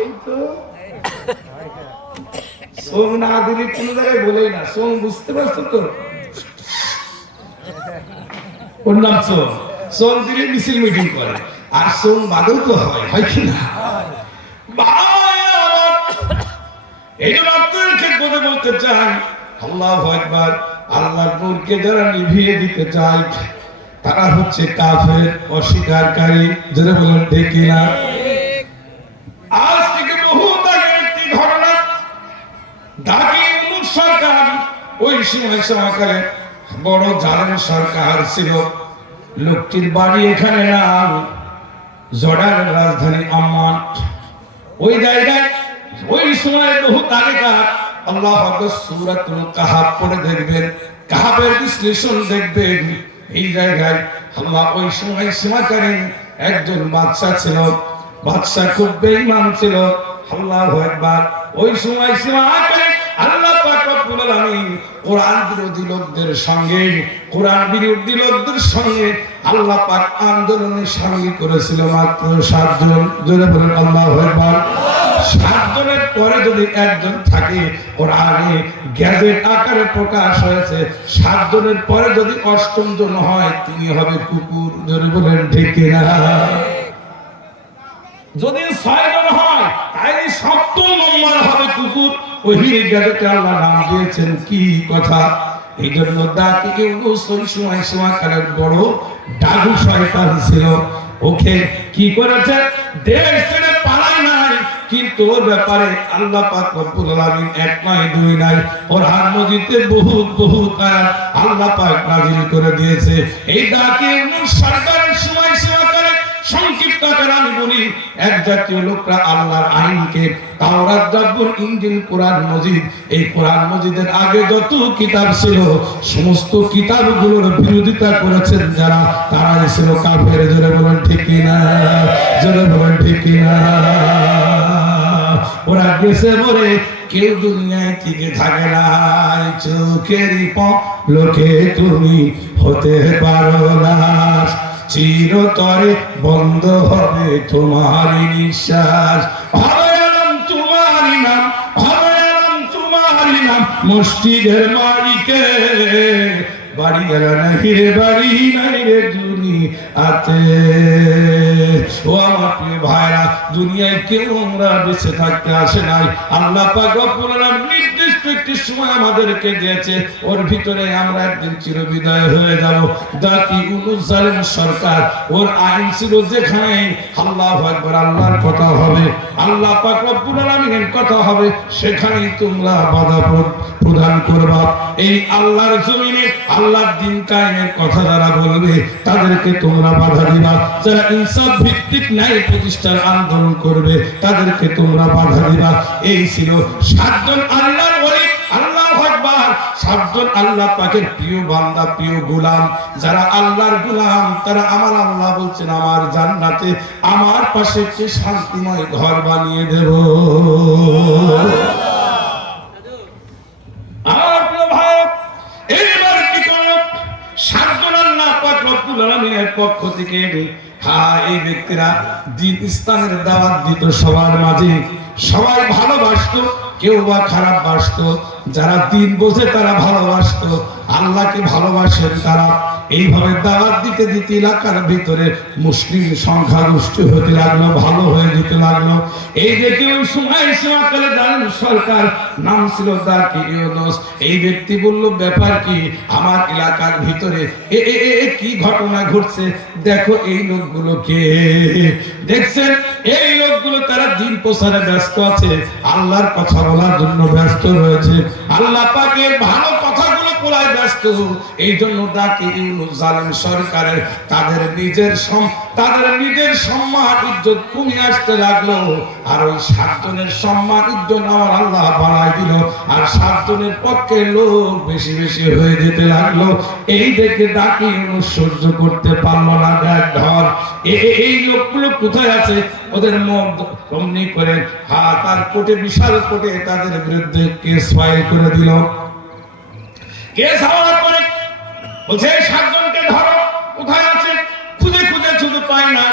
এই তো সোম না দিলে কোন জায়গায় বলেই না, সোম বুঝতে পারছো তো? ওর নাম সোম। সোম দিলে মিছিল মিটিং করে, আর সোম বাদেও তো হয় কি না? এই জন্য আপনাদের খেদমতে বলতে চাই, আল্লাহু আকবার। আল্লাহর নূরকে যারা নিভিয়ে দিতে চায় তারা হচ্ছে কাফের, অস্বীকারী। যারা বলেন ঠিক কিনা? আজ থেকে বহু আগে একটি ঘটনা, ঢাকা ইউনুস সরকার, ওই সময়কালে বড় জালেম সরকার ছিল। লোকটির বাড়ি এখানে না, জর্ডানের রাজধানী আম্মান। ওই জায়গায় ওই সময় বহু তালিকার আল্লাহ পাক সূরাতুল কাহাফ পড়ে দেখবেন, কাহাফের বিশ্লেষণ দেখবেন। এই জায়গায় আল্লাহ ওই সময় সীমাকালীন একজন বাদশা ছিল। বাদশা খুব বেঈমান ছিল। আল্লাহু আকবার। ওই সময় সীমা করে আল্লাহ পাক রব্বুল আলামিন কোরআন বিরোধী লোকদের সঙ্গে আল্লাহ পাক আন্দোলনে শামিল করেছিল মাত্র 7 জন। জোরে বলেন আল্লাহু আকবার। 7 জনের পরে যদি একজন থাকে, কোরআনে গ্যাজেট আকারে প্রকাশ হয়েছে, 7 জনের পরে যদি 8ম জন হয়, তিনি হবে কুকুর। জোরে বলেন ঠিক কিনা? যদি 6 জন হয়, তাই 7ম নম্বর হবে কুকুর। ওই গ্যাজেটে আল্লাহ নাম দিয়েছেন কি কথা? এই জন্য দাকি ইউনুস ওই সময় সীমাকালের বড় ডাকু শয়তান ছিল। ওকে কি করেছে? দেশ ছেড়ে পালায় নাই, কিন্তু ওর ব্যাপারে আল্লাহ পাক রব্বুল আলামিন 1 নয় 2 নয় কোরআন মাজিদে বহুত আয়াত আল্লাহ পাক নাযিল করে দিয়েছে। এই দাকি ইউনুস সরকারের সময় সীমাকালে সংক্ষিপ্ত আকারে আমি বলি, এক জাতীয় লোকরা আল্লাহর আইনকে তাওরাত, জাবুর, ইনজিল, কোরআন মজিদ, এই কোরআন মজিদের আগে যত কিতাব ছিল সমস্ত কিতাবগুলোর বিরোধিতা করেছেন যারা, তারাই ছিল কাফের। জোরে বলেন ঠিক কিনা? জোরে বলেন ঠিক কিনা? ওরা গেছে বলে কেউ দুনিয়ায় টিকে থাকে না। চোখেরই পলকে তুমি হতে পারো না, চিরতরে বন্ধ হবে তোমারই নিঃশ্বাস। হবে আলম তোমারই নাম, হবে আলম তোমারই নাম, মসজিদের মালিকে বাড়ি গেল নাকি রে, বাড়ি নাই রে দুনিয়াতে। ও আমার প্রিয় ভাইরা, দুনিয়ায় কেউ আমরা বেঁচে থাকতে আসে নাই। আল্লাহ পাক রব্বুল আলামিন নির্দিষ্ট একটি সময় আমাদেরকে দিয়েছে, ওর ভিতরে আমরা একদিন চিরবিদায় হয়ে যাব। দাকি ইউনুস জালেম সরকার, ওর আইন ছিল যেখানে আল্লাহু আকবার, আল্লাহর কথা হবে, আল্লাহ পাক রব্বুল আলামিনের কথা হবে, সেখানেই তোমরা বাধা প্রদান করবা। এই আল্লাহর জমিনে আল্লাহর দ্বীন কায়েমের কথা যারা বলবে তাদেরকে তোমরা বাধা দিবা। যারা ইনসাফ ভিত্তিক ন্যায় প্রতিষ্ঠার আন্দোলন করবে তাদেরকে তোমরা বাধা দিবা। এই ছিল 7 জন আল্লাহর ওলি। আল্লাহু আকবার। 7 জন আল্লাহ পাকের প্রিয় বান্দা, প্রিয় গোলাম। যারা আল্লাহর গোলাম তারা আমার আল্লাহ বলছেন আমার জান্নাতে আমার পাশে একটি শান্তিময় ঘর বানিয়ে দেব। আমার প্রিয় ভাই, এইবার কি করব? 7 জন আল্লাহ পাক রব্বুল আলামিনের পক্ষ থেকে এই ব্যক্তিরা দ্বীন ইসলামের দাওয়াত দিত সবার মাঝে। সবাই ভালোবাসতো, কেউ বা খারাপ বাসতো। যারা দ্বীন বোঝে তারা ভালোবাসতো, আল্লাহকে ভালোবাসেন তারা। এইভাবে দাওয়াত দিতে দিতে এলাকার ভিতরে মুসলিম সংখ্যাগোষ্ঠী হতে লাগলো, ভালো হয়ে যেতে লাগলো। এই দেখে ওই সময় সীমাকালে জালেম সরকার, নাম ছিল দাকি ইউনুস, এই ব্যক্তি বলল ব্যাপার কি? আমার এলাকার ভিতরে কি ঘটনা ঘটছে? দেখো এই লোকগুলো কে? দেখছেন এই লোকগুলো তারা দ্বীন প্রচারে ব্যস্ত আছে, আল্লাহর কথা বলার জন্য ব্যস্ত রয়েছে, আল্লাহ পাকের ভালো কথাগুলো বলায় ব্যস্ত। এই জন্য দাকি ইউনুস জালেম সরকারের তাদের নিজের সম্মান ইজ্জত কমে আসতে লাগলো। আর ওই 7 জনের সম্মান ইজ্জত আমার আল্লাহ বাড়ায় দিল, আর 7 জনের পক্ষে লোক বেশি বেশি হয়ে যেতে লাগলো। এই দেখে দাকি ইউনুস সহ্য করতে পারলো না। দেখ ধর এই লোকগুলো কোথায় আছে? ওদের মুখ অমনি করে তার কোর্টে, বিশাল কোর্টে তাদের বিরুদ্ধে কেস ফাইল করে দিল। কেস হওয়ার পরে বলছে 7 জনকে ধরো। কোথায় আছে? খুঁজে খুঁজে শুধু পায় না,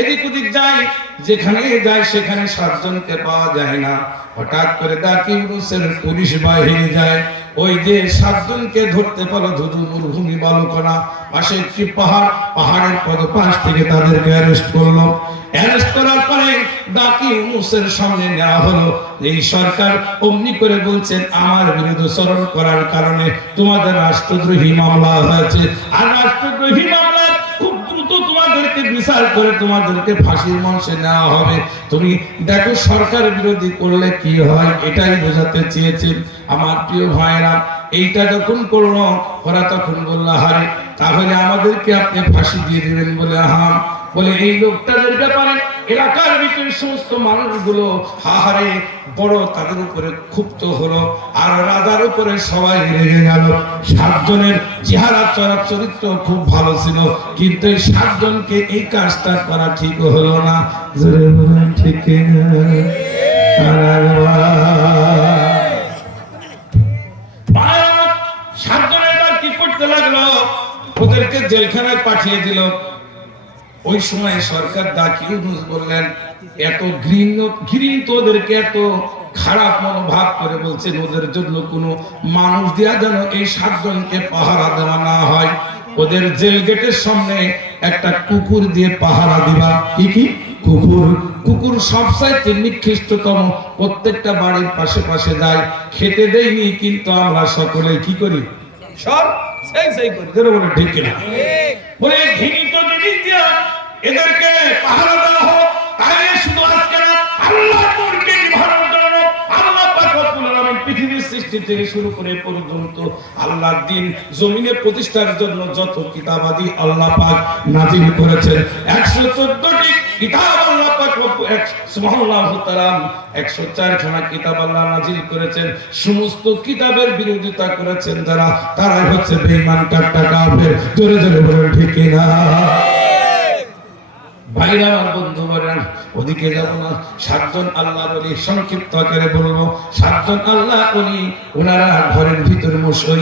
এদিক ওদিক যায়, যেখানে যায় সেখানে 7 জনকে পাওয়া যায় না। হঠাৎ করে দাকি ইউনুসের পুলিশ বাহিনী যায়, ওই যে 7 জনকে ধরতে পারো ধুধু মরুভূমি বালুকণা পাশে একটি পাহাড়ের পদপাশ থেকে তাদেরকে অ্যারেস্ট করলো। অ্যারেস্ট করার পরে দাকি ইউনুসের সামনে নেওয়া হলো। এই সরকার অমনি করে বলছেন আমার বিরুদ্ধাচরণ করার কারণে তোমাদের রাষ্ট্রদ্রোহী মামলা হয়েছে, আর রাষ্ট্রদ্রোহী মামলা খুব দ্রুত তোমাদেরকে বিচার করে তোমাদেরকে ফাঁসির মঞ্চে নেওয়া হবে। তুমি দেখো সরকার বিরোধী করলে কি হয়, এটাই বোঝাতে চেয়েছেন। আমার প্রিয় ভাইরা, এইটা যখন করলো ওরা তখন বলল হারে তাহলে আমাদেরকে আপনি ফাঁসি দিয়ে দিবেন বলে বলে এই লোকটাদের ব্যাপারে এলাকার ভিতরে সমস্ত মানুষগুলো হাহারে বড় তাদের উপরে ক্ষুব্ধ হলো, আর রাজার উপরে সবাই রেগে গেল। 7 জনের চেহারা চরিত্র খুব ভালো ছিল, কিন্তু এই 7 জনকে এই কাজটা করা ঠিক হলো না। ঠিক সাতজনের কি করতে লাগলো, ওদেরকে জেলখানায় পাঠিয়ে দিল। ওই সময় সরকার ডাকি ইউনূস বললেন, এত ঘৃণিত ওদেরকে এত খারাপ মনোভাব করে বলছেন, ওদের জন্য কোনো মানুষ দেয়া যেন এই সাতজনকে পাহারা দেওয়া না হয়, ওদের জেল গেটের সামনে একটা কুকুর দিয়ে পাহারা দিবা। কি কুকুর? কুকুর সবচাইতে নিকৃষ্টতম, প্রত্যেকটা বাড়ির পাশে পাশে যায়, খেতে দেয়নি, কিন্তু আমরা সকলে কি করি, সব সেই করি। বলে ঠিক কিনা? বলে ঘৃণিত জিনিস দিয়া এদেরকে পাহারা দেওয়া হোক, তাহলে শুধু আজকে না, আল্লাহ নূরকে নিভানোর জন্য আল্লাহ পাক রব্বুল আলামিন পৃথিবীর সৃষ্টি থেকে শুরু করে পর্যন্ত আল্লাহর দ্বীন জমিনে প্রতিষ্ঠার জন্য যত কিতাবাদি আল্লাহ পাক নাযিল করেছেন, 114টি কিতাব আল্লাহ পাক সুবহানাল্লাহু তাআলা 104 খানা কিতাব আল্লাহ নাযিল করেছেন। সমস্ত কিতাবের বিরোধিতা করেছেন যারা, তারাই হচ্ছে বেঈমান, কাট্টা কাফের। জোরে জোরে বলেন ঠিক কিনা? ভাইরা আমার, বন্ধু বলেন, ওদিকে যাব না। সাতজন আল্লাহর ওলি, সংক্ষিপ্ত আকারে বলবো, সাতজন আল্লাহ ওলি, ওনারা ঘরের ভিতরে বসে,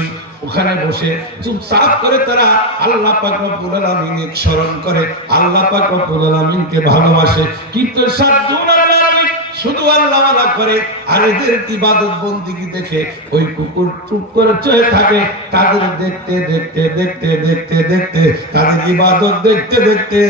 ওখানে বসে চুপচাপ করে তারা আল্লাহ পাক রব্বুল আলামিনকে স্মরণ করে, আল্লাহ পাক রব্বুল আলামিনকে ভালোবাসে। কিন্তু সাতজন আল্লাহর ওলি শুধু আল্লাহওয়ালা করে, আর এদের ইবাদত বন্দেগী দেখে ওই কুকুর চুপ করে চয়ে থাকে। তাদের দেখতে দেখতে দেখতে দেখতে দেখতে তাদের ইবাদত দেখতে দেখতে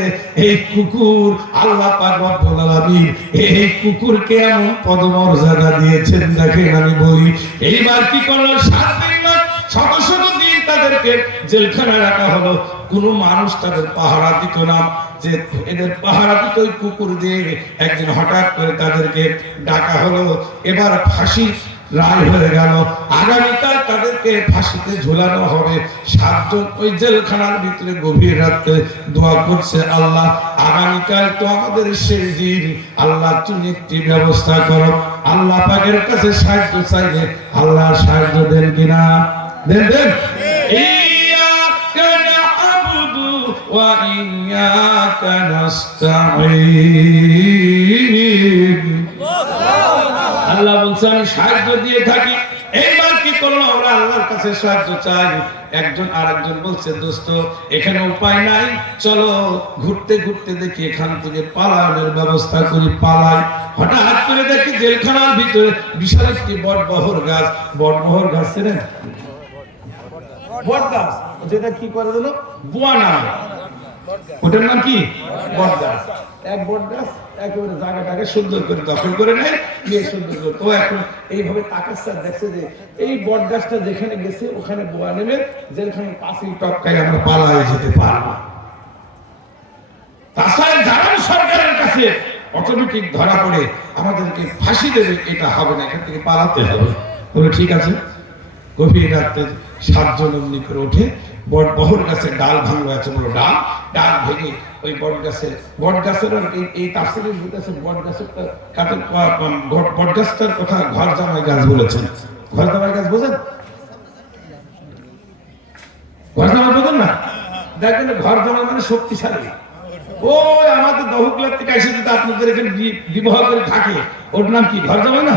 এই কুকুর, আল্লাহ পাক রব্বুল আলামিন এই কুকুরকে এমন পদমর্যাদা দিয়েছেন, দেখেন আমি বলি। এইবার কি করলো, 7 দিন না, শত শত দিন তাদেরকে জেলখানায় রাখা হলো। কোনো মানুষ তাদের পাহারা দিত না, যে এদের পাহারা দিত ওই কুকুর দিয়ে। একদিন হঠাৎ করে তাদেরকে ডাকা হলো, এবার ফাঁসি রায় হয়ে গেল, আগামীকাল তাদেরকে ফাঁসিতে ঝুলানো হবে। 7 জন ওই জেলখানার ভিতরে গভীর রাতে দোয়া করছে, আল্লাহ আগামীকাল তো আমাদের শেষ দিন, আল্লাহ তুমি একটি ব্যবস্থা করো। আল্লাহ পাকের কাছে সাহায্য চাইলে আল্লাহ সাহায্য দেন কিনা? দেন। وإياك نستعين আল্লাহ বলছে আমি সাহায্য দিয়ে থাকি। এইবার কি করলো, আমরা আল্লাহর কাছে সাহায্য চাই। একজন আরেকজন বলছে, দোস্ত এখানে উপায় নাই, চলো ঘুরতে ঘুরতে দেখি এখান থেকে পালানোর ব্যবস্থা করি, পালাই। হঠাৎ করে দেখি জেলখানার ভিতরে বিশাল একটি বটবহর গাছ। বটবহর গাছ ছিলেন, বট গাছ, যেটা কি করে দিল, বুয়া নাম, ওটার নাম কি, বট গাছ। এক বট গাছ একেবারে জায়গাটাকে সুন্দর করে দখল করে নেয়, নিয়ে সুন্দর করে তো এখন এইভাবে তাকাচ্ছে, দেখছে যে এই বট গাছটা যেখানে গেছে ওখানে বুয়া নেমে জেলখানে পাশেই টপকায় আমরা পালায় যেতে পারবো। তাছাড়া যারা সরকারের কাছে অটোমেটিক ধরা পড়ে আমাদেরকে ফাঁসি দেবে, এটা হবে না, এখান থেকে পালাতে হবে। বলে ঠিক আছে। গভীর রাতে 7 জন অমনি করে ওঠে, বট গাছের ডাল ভাঙা আছে, বলো ডাল ভেঙে ওই বট গাছের এই তাফসীরের ভিতরে বট গাছটার কথা ঘর জামাই গাছ বলেছেন। ঘর জামাই গাছ বোঝেন? ঘর জামাই বোঝেন না? দেখবেন ঘর জামাই মানে শক্তিশালী। ওই আমাদের দহকলার থেকে এসে যদি আপনাদের এখানে বিবাহ করে থাকে, ওর নাম কি, ঘর জামাই না?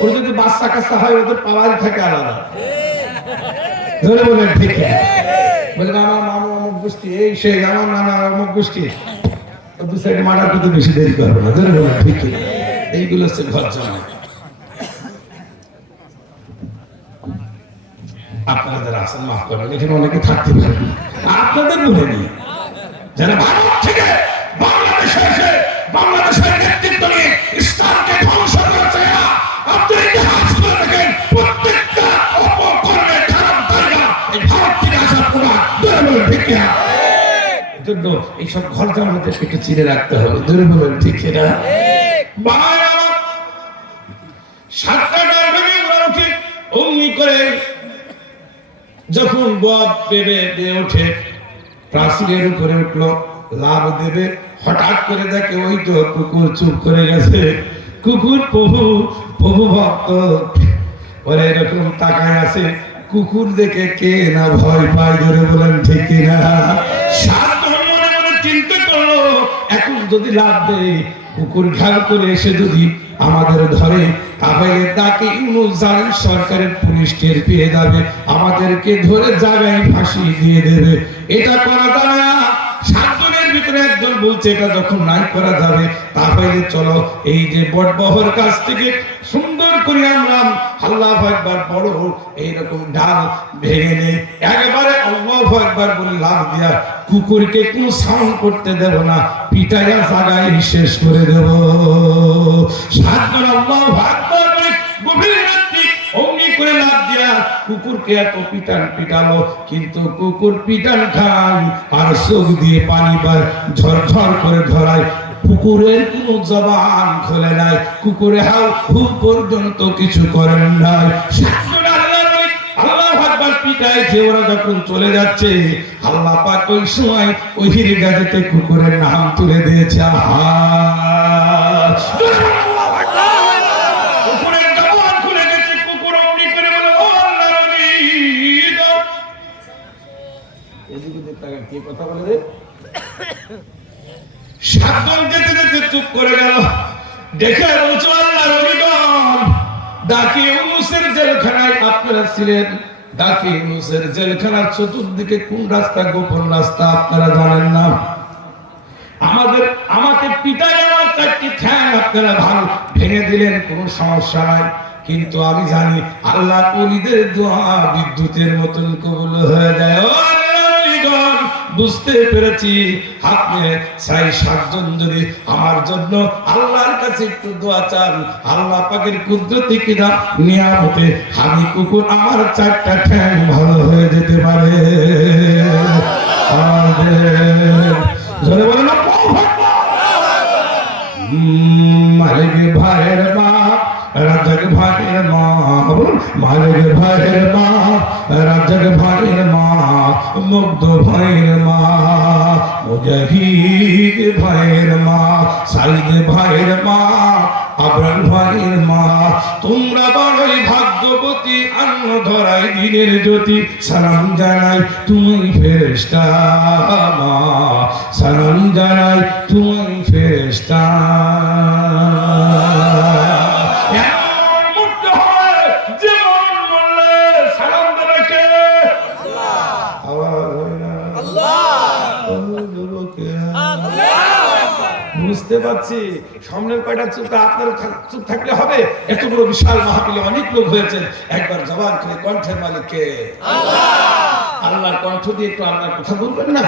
ওর যদি বাচ্চা কাচ্চা হয়, ওদের পাওয়ার থাকে আলাদা। ধরে বলেন ঠিক? বলেন আমার মামা অমুক গোষ্ঠী, এই সেই আমার নানা অমুক গোষ্ঠী, দু সাইডে মারার করতে বেশি দেরি করবে না। ধরে বলেন ঠিক? এইগুলো হচ্ছে ঘর জামাই। আপনাদের আসেন, মাফ করেন, এখানে অনেকে থাকতে পারেন, আপনাদের বলে নিয়ে যারা ভারত থেকে বাংলাদেশে এসে বাংলাদেশের নেতৃত্ব নিয়ে ইসলামকে ধ্বংস করেছে, আপনি ইতিহাস করে দেখেন, প্রত্যেকটা অপকর্মের খারাপ জায়গা এই ভারত থেকে আসা পুরা দূরে বলেন ঠিক না? জন্য এইসব ঘর জামাইদের থেকে চিনে রাখতে হবে। দূরে বলেন ঠিক না? অমনি করে যখন বব পেবে ওঠে, প্রাচীরের উপরে উঠলো, লাভ দেবে, হঠাৎ করে দেখে ওই তো কুকুর চুপ করে গেছে। কুকুর প্রভু ভক্ত ওরা এরকম তাকায় আছে, কুকুর দেখে কে না ভয় পায়। ধরে বলেন ঠিক না? 7 জন মনে মনে চিন্তা করলো, এখন যদি লাভ দেয়, কুকুর ঘাল করে এসে যদি আমাদের ধরে, তাহলে তাকে ইউনূস জালিম সরকারের পুলিশ টের পেয়ে যাবে, আমাদেরকে ধরে জায়গায় ফাঁসি দিয়ে দেবে। এটা করা যাবে না। 7 জনের ভিতরে একজন বলছে এটা যখন নাই করা যাবে, তাহলে চলো এই যে বটবহর কাছ থেকে সুন্দর করে আমরা আল্লাহু আকবার বড় এইরকম ডাল ভেঙে নেই, একবারে আল্লাহু আকবার বলে লাফ দিয়া কুকুরকে কোনো সাউন্ড করতে দেব না, পিটাইয়া জায়গায় শেষ করে দেব। 7 জন আল্লাহু আকবার বলে গভীর রাত্রি অগ্নি করে লাফ দিয়া কুকুরকে এত পিটালো, কিন্তু কুকুর পিটান খায় আর চোখ দিয়ে পানি ঝরঝর করে ধরায়। কুকুরের কোন জবান খোলে নাই, কুকুরে হাও খুব পর্যন্ত কিছু করেন নাই। আল্লাহু আকবার পিটায় যে ওরা যখন চলে যাচ্ছে, আল্লাহ পাক ওই সময় ওহির গাজেতে কুকুরের নাম তুলে দিয়েছে। কুকুরের জবান খুলে গেছে, কুকুর অমনি করে বলে ও আল্লাহর ওলি, এদিকে তাকে কি কথা বলে রে? 7 জন যেতে যেতে চুপ করে গেল, দেখে বলছো আল্লাহর ওলিগণ, দাকি ইউনূসের জেলখানায় আপনারা ছিলেন। দাকি ইউনূসের জেলখানার চতুর্দিকে কোন রাস্তা, গোপন রাস্তা আপনারা জানেন না। আমাকে পিটায় আমার 4টি ঠ্যাং আপনারা ভেঙে দিলেন, কোনো সমস্যা নাই, কিন্তু আমি জানি আল্লাহর ওলিদের দোয়া বিদ্যুতের মতন কবুল হয়ে যায়। ও বুঝতে পেরেছি, আপনি 7 জন যদি আমার জন্য আল্লাহর কাছে একটু দোয়া চান, আল্লাহ পাকের কুদরতি কিনা নিয়ামতে আমি কুকুর আমার 4টা ঠ্যাং ভালো হয়ে যেতে পারে। জোরে বলেন না মালিক ভাইয়ের মা, রাজাক ভাইয়ের মা, মালিক ভাইয়ের মা, রাজাক ভাইয়ের মা, মুগ্ধ ভাইয়ের মা, মুজাহিদ ভাইয়ের মা, সাইদ ভাইয়ের মা, আবরার ভাইয়ের মা, তোমরা বড়ই ভাগ্যবতী, আন্ন ধরাই দিনের জ্যোতি, সালাম জানাই তুমি ফেরেশতা মা, সালাম জানাই তুমি ফেরেশতা। বুঝতে পারছি সামনের কয়টা চুপ আপনার চুপ থাকলে হবে? এত বড় বিশাল মাহফিলে অনেক লোক হয়েছে, একবার জবান খুলে কণ্ঠের মালিককে আল্লাহর কণ্ঠ দিয়ে একটু আপনার কথা বলবেন না?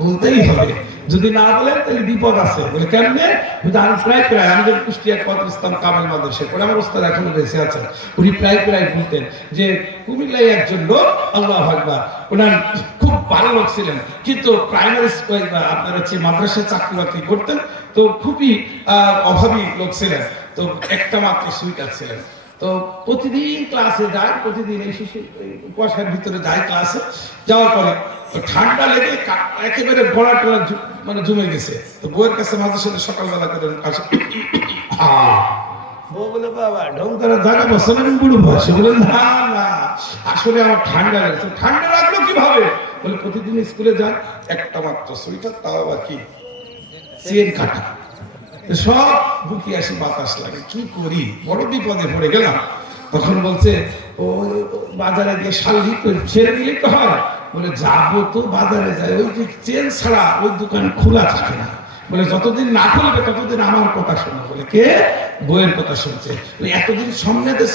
বলতেই হবে, যদি না বলেন তাহলে বিপদ আছে। বলে কেমনে? আমি প্রায় আমাদের কুষ্টিয়া কদর ইসলাম কামেল মাদ্রাসায় পড়ে, আমার ওস্তাদ এখনো বেঁচে আছেন, উনি প্রায় বলতেন যে কুমিল্লায় একজন লোক, আল্লাহু আকবার, ওনার খুব ভালো লোক ছিলেন, কিন্তু প্রাইমারি স্কুল আপনার হচ্ছে মাদ্রাসায় চাকরি বাকরি করতেন, তো খুবই অভাবী লোক ছিলেন, তো একটা মাত্র সুইটার ছিলেন। তো প্রতিদিন ক্লাসে যায়, প্রতিদিন এই কুয়াশার ভিতরে যায় ক্লাসে, যাওয়ার পরে ঠান্ডা লেগে একেবারে গলা টলা মানে জমে গেছে। তো বউয়ের কাছে মাঝে সাথে সকালবেলা করে বউ বলে বাবা ঢং করার জায়গা বসে না বুড়ো বয়সে? বলে না না, আসলে আমার ঠান্ডা লাগছে। ঠান্ডা লাগলো কিভাবে? বলে প্রতিদিন স্কুলে যায়, একটা মাত্র সোয়েটার, তাও আবার কি চেন কাটা, সব বুকি আসি বাতাস লাগে, কি করি, বড় বিপদে পড়ে গেলাম। তখন বলছে ও বাজারে গিয়ে শালি ছেড়ে দিলে তো হয়? বলে যাবো তো বাজারে যাই, ওই যে চেন ছাড়া ওই দোকান খোলা থাকে না। বলে যতদিন না খুলবে ততদিন আমার কথা শোনো। বলে কে? বইয়ের কথা শুনছে। এতদিন সামনে দেশ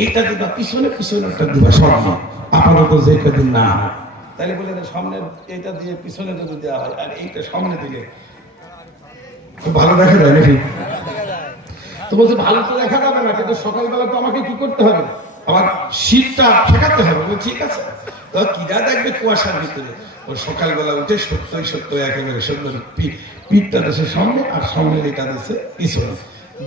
এইটা দিবা, পিছনে পিছনেটা দিবা, স্বর্ণ আপাতত যে কদিন না হয়। তাহলে বলে সামনে এইটা দিয়ে পিছনে যদি দেওয়া হয়, আর এইটা সামনে দিলে খুব ভালো দেখা যায় নাকি? তো বলছে ভালো তো দেখা যাবে না, কিন্তু সকালবেলা তো আমাকে কি করতে হবে, আমার শীতটা ঠেকাতে হবে। বলে ঠিক আছে। তো কিরা দেখবে কুয়াশার ভিতরে, ও সকালবেলা উঠে সত্য একেবারে সুন্দর পিঠটা দেশে সামনে আর সামনের এটা দেশে পিছনে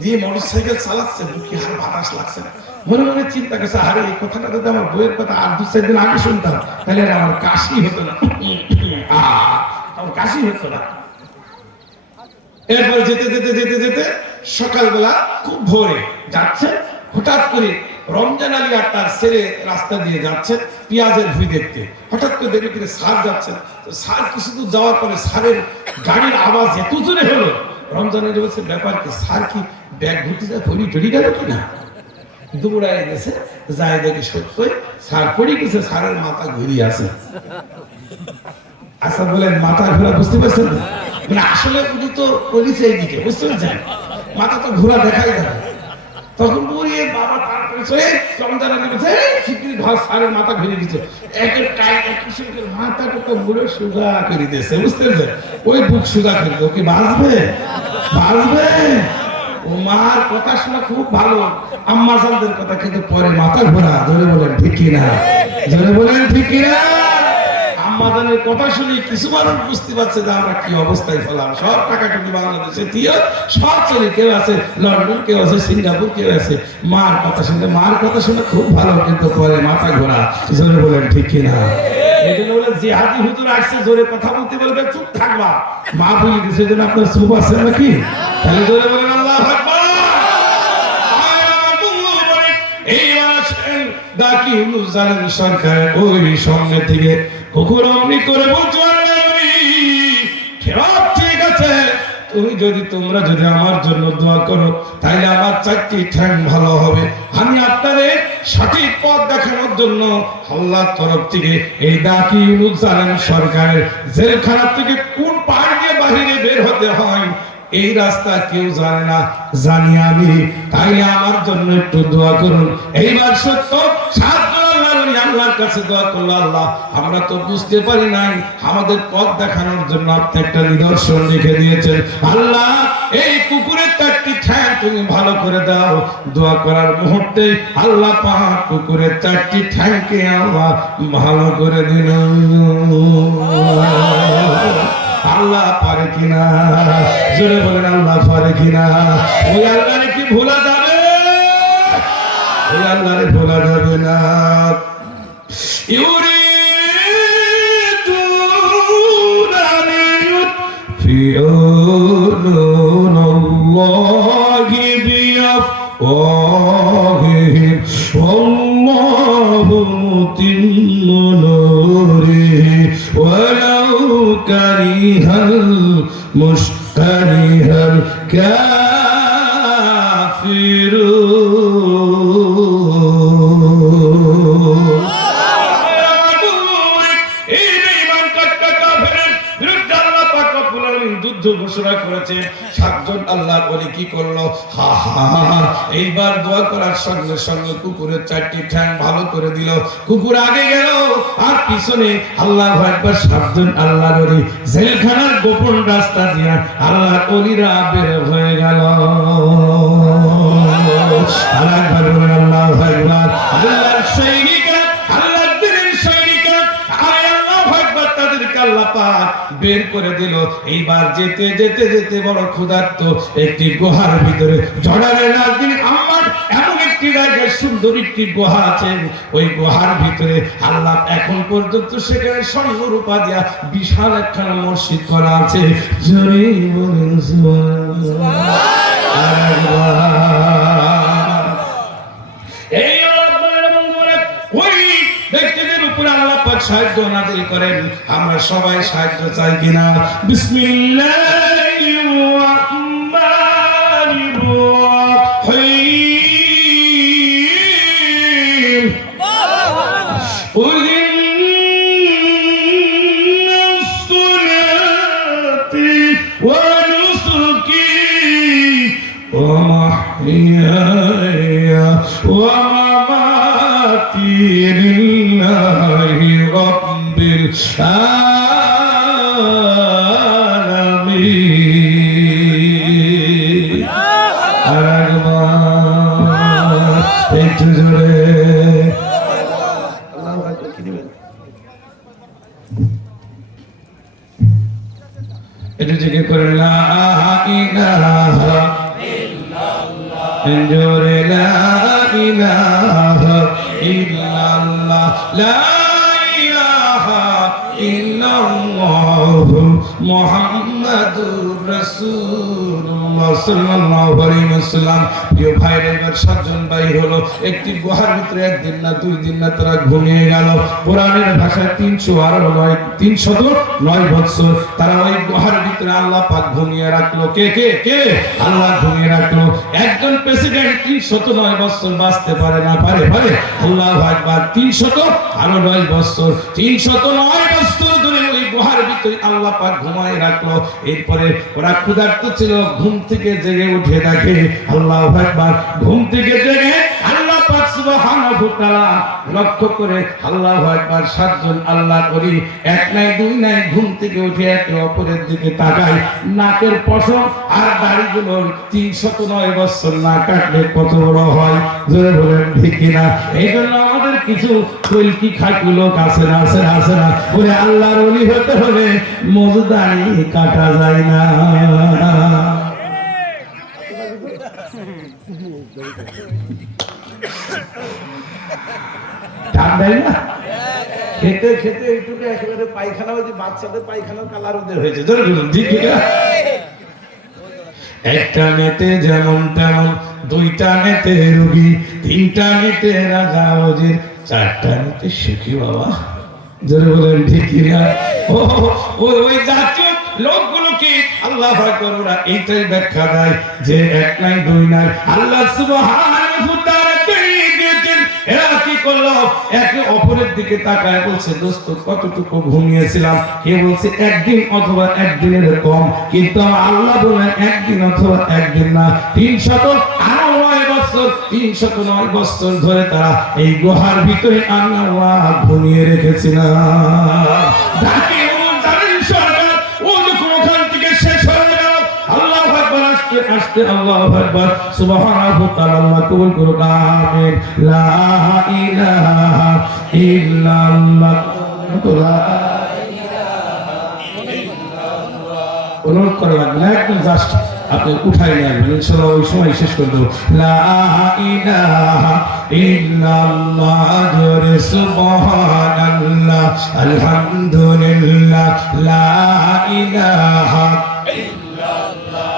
দিয়ে মোটরসাইকেল চালাচ্ছে, বুকে আর বাতাস লাগছে না। মনে মনে চিন্তা করছে, আরে এই কথাটা যদি আমার বইয়ের কথা আর 2-4 দিন আগে শুনতাম, তাহলে আমার কাশি হতো না, আমার কাশি হতো না। এরপর যেতে যেতে যেতে যেতে সকালবেলা খুব ভোরে যাচ্ছে, হঠাৎ করে রমজান আলী আর তার ছেলে রাস্তা দিয়ে যাচ্ছে পেঁয়াজের ভুঁই দেখতে। হঠাৎ করে দেখে স্যার যাচ্ছেন, তো স্যার কিছু দূর যাওয়ার পরে স্যারের গাড়ির আওয়াজ এত জোরে হলো, রমজানের বলছে ব্যাপার কি, স্যার কি ব্যাগ ঘুরতে যায় পড়ি টড়ি গেল কিনা, দৌড়ায় গেছে, যায় দেখে সত্যই স্যার পড়ে গেছে, স্যারের মাথা ঘুরিয়ে আছে। আচ্ছা বলেন মাথা ঘোরা বুঝতে পারছেন না? মানে আসলে উনি তো পড়েছে এইদিকে, বুঝতে পারছেন, মাথা তো ঘোরা দেখাই যাবে। তখন বুড়িয়ে বাবা পার করেছে, চমদারা নেমেছে, শিগগির ঘর স্যারের মাথা ঘুরিয়ে দিচ্ছে, একের কায় এক কিশোরের মাথাটা তো বুড়ো সুগা করে দিয়েছে, বুঝতে পারছেন, ওই বুক সুগা করে দিল, কি বাঁচবে? বাঁচবে? ও মার কথা শোনা খুব ভালো, আম্মা জানদের কথা, কিন্তু পরে মাথা ঘোরা। জোরে বলেন ঠিক কিনা? জোরে বলেন ঠিক কিনা? আম্মাদানের কথা শুনে কিছু মানুষ বুঝতে পারছে যে আমরা কি অবস্থায় পেলাম। সব টাকা টুকু বাংলাদেশে দিয়ে সব চলে, কেউ আছে লন্ডন, কেউ আছে সিঙ্গাপুর, কেউ আছে। মার কথা শুনে খুব ভালো, কিন্তু পরে মাথা ঘোরা। জোরে বলেন ঠিক কিনা? এই জন্য বলে জিহাদি হুজুর আসছে, জোরে কথা বলতে বলবে, চুপ থাকবা। মা বলে দিচ্ছে, জন্য আপনার চুপ আছে নাকি? তাহলে জোরে বলেন আল্লাহু আকবার। ডাকি জালেম সরকার ওই সঙ্গে থেকে কুকুর অমনি করে বলছো, ঠিক আছে, তোমরা যদি আমার জন্য দোয়া করো তাহলে আমার 4টি ঠ্যাং ভালো হবে। আমি আপনাদের সঠিক পথ দেখানোর জন্য আল্লাহর তরফ থেকে এই ডাকি জালেম সরকারের জেলখানা থেকে কোন পাড় দিয়ে বাহিরে বের হতে হয় এই রাস্তা কেউ জানে না, জানি আমি। তাইলে আমার জন্য একটু দোয়া করুন। এইবার সত্য আল্লাহর কাছে দোয়া করলো, আল্লাহ আমরা তো বুঝতে পারি নাই, আমাদের পথ দেখানোর জন্য আপনি একটা নিদর্শন লিখে দিয়েছেন। আল্লাহ এই কুকুরের 4টি ঠ্যাং তুমি ভালো করে দাও। দোয়া করার মুহূর্তে আল্লাহ পাক কুকুরের 4টি ঠ্যাংকে আল্লাহ ভালো করে দিল। আল্লাহ পারে কিনা? জোরে বলেন আল্লাহ পারে কিনা? ওই আল্লাহরে কি ভোলা যাবে? ওই আল্লাহরে ভোলা যাবে না। يريدون أن يطفئوا نور الله بأفواههم والله متم نوره ولو كره الكافرون। যুদ্ধ ঘোষণা করেছে। 7 জন আল্লাহর ওলি কি করলো? এইবার দোয়া করার সঙ্গে সঙ্গে কুকুরের 4টি ঠ্যাং ভালো করে দিল। কুকুর আগে গেল আর পিছনে আল্লাহু আকবার 7 জন আল্লাহর ওলি জেলখানার গোপন রাস্তা দিয়ে আল্লাহর ওলিরা বের হয়ে গেল। আল্লাহু আকবার, আল্লাহু আকবার। আল্লাহর সৈনিকরা, আল্লাহর দিনের সৈনিকরা আল্লাহু আকবার তাদেরকে আল্লাহ পাক বের করে দিল। এইবার যেতে যেতে যেতে বড় ক্ষুধার্ত একটি গুহার ভিতরে জর্ডানের রাজধানী আম্মান এমন একটি জায়গায় সুন্দর একটি গুহা আছে। ওই গুহার ভিতরে আল্লাহ এখন পর্যন্ত সেখানে স্বর্ণ রূপা দিয়া বিশাল একটা মসজিদ করা আছে। জোরে বলুন সুবহানাল্লাহ। এই আল্লাহর বন্ধুরা, ওই ব্যক্তিদের উপরে আল্লাহ পাক সাহায্য নাযিল করেন। আমরা সবাই সাহায্য চাই কিনা? বিসমিল্লাহির রাহমানির রাহিম। কুল ইন্না সলাতি ওয়া নুসুকি ওয়া মাহইয়ায়া ওয়া মামাতি লিল্লাহি রাব্বিল আলামিন। আল্লাহু একটু জোরে আল্লাহু আকবার কি দিবেন? এটা জিকির করেন, লা ইলাহা ইল্লাল্লাহ, জোরে লা ইলাহা ইল্লাল্লাহ, লা ইলাহা ইন্নাল্লাহু মুহাম্মাদুর রাসূলুল্লাহ সাল্লাল্লাহু আলাইহি ওয়াসাল্লাম। প্রিয় ভাইরা, এবার 7 জন ভাই হলো একটি গুহার ভিতরে, একদিন না 2 দিন না তারা ঘুমিয়ে গেল। কোরআনের ভাষায় 309 বছর তারা ওই গুহার ভিতরে আল্লাহ পাক ঘুমিয়ে রাখলো। কে আল্লাহ ঘুমিয়ে রাখলো। একজন প্রেসিডেন্ট 309 বছর বাঁচতে পারে না? পারে। আল্লাহু আকবার। 309 বছর, 309 বছর ধরে ওই গুহার ভিতরে আল্লাহ পাক ঘুমায় রাখলো। এরপরে ওরা ক্ষুধার্ত ছিল, ঘুম থেকে জেগে উঠে দেখে, আল্লাহু আকবার, ঘুম থেকে জেগে আল্লাহ পাক সুবহানাহু ওয়া তাআলা লক্ষ্য করে, আল্লাহু আকবার, 7 জন আল্লাহ করি, এক নাই দুই নাই, ঘুম থেকে উঠে একে অপরের দিকে তাকায়। নাকের পশম আর দাড়িগুলো 309 বছর না কাটলে কত বড় হয়, জোরে বলেন ঠিক কিনা? এই জন্য আমাদের কিছু কলকি খাটু লোক আছে না ওরে আল্লাহর ওলি হতে হলে মজদানি কাটা যায় না। ঠান্ডাই না খেতে এইটুকু একেবারে পায়খানা হয়েছে, বাচ্চাদের পায়খানার কালার ওদের হয়েছে, ধরে বলুন ঠিক কিনা? একটা নেতে যেমন তেমন, 2টা নেতে রোগী, 3টা নেতে রাজা ওজির, 4টা নেতে সুখী বাবা, জোরে বলেন ঠিক কিনা? ওই জাতীয় লোকগুলোকে আল্লাহ আকবার ওরা এইটাই ব্যাখ্যা দেয় যে এক নাই দুই নাই, আল্লাহ সুবহানাহু ওয়া তাআলা দিয়েছেন। এরা কি করলো? একে অপরের দিকে তাকায় বলছে, দোস্ত কতটুকু ঘুমিয়েছিলাম? কে বলছে একদিন অথবা একদিনের কম, কিন্তু আল্লাহ বলেন একদিন অথবা একদিন না, 309 বছর, 309 বছর ধরে তারা এই গুহার ভিতরে আমি আল্লাহ ঘুমিয়ে রেখেছিলাম। আস্তে আল্লাহু আকবার, সুবহানাহু ওয়া তাআলা, আল্লাহ কবুল করুন, আমিন। লা ইলাহা ইল্লাল্লাহ, লা ইলাহা ইল্লাল্লাহ। অনুরোধ করা লাগবে না, একদম জাস্ট আপনি উঠাই নিয়ে আসবেন, ইনশাআল্লাহ ওই সময় শেষ করে দেবো। লা ইলাহা ইল্লাল্লাহ, জোরে সুবহানাল্লাহ, আলহামদুলিল্লাহ, লা ইলাহা।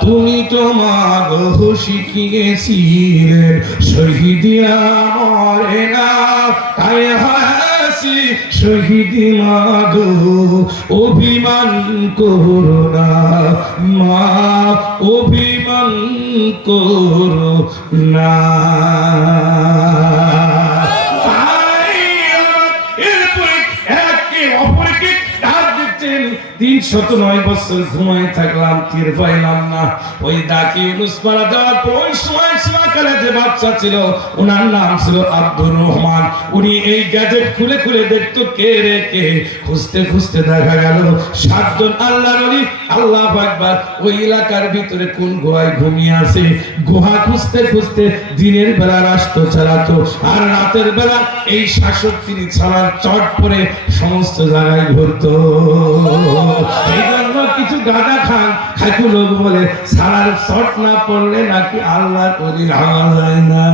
তুমি তোমার শিখিয়েছিলেন শহীদিয়া মরে না, তাই হাসি শহীদি মাগো, অভিমান করো না মা, অভিমান করো না। এরপরে একে অপরকে ডাক দিচ্ছেন। 309 বছর ঘুমায় থাকলাম, টের পাইলাম না। ওই দাকি ইউনুস মারা যাওয়ার পর ওই সময়কালে যে বাচ্চা ছিল, ওনার নাম ছিল আব্দুর রহমান। উনি এই গ্যাজেট খুলে দেখতো কে রে কে, খুঁজতে দেখা গেল 7 জন আল্লাহর ওলি, আল্লাহু আকবার, ওই এলাকার ভিতরে কোন গুহায় ঘুমিয়ে আছে। গুহা খুঁজতে দিনের বেলা রাস্তা চালাতো, আর রাতের বেলা এই শাসক তিনি ছাড়ার চট পরে সমস্ত জায়গায় ঘুরতো। এই জন্য কিছু গাঁজা খাইকু লোক বলে সারার শট না পড়লে নাকি আল্লাহ করি হওয়া যায় না।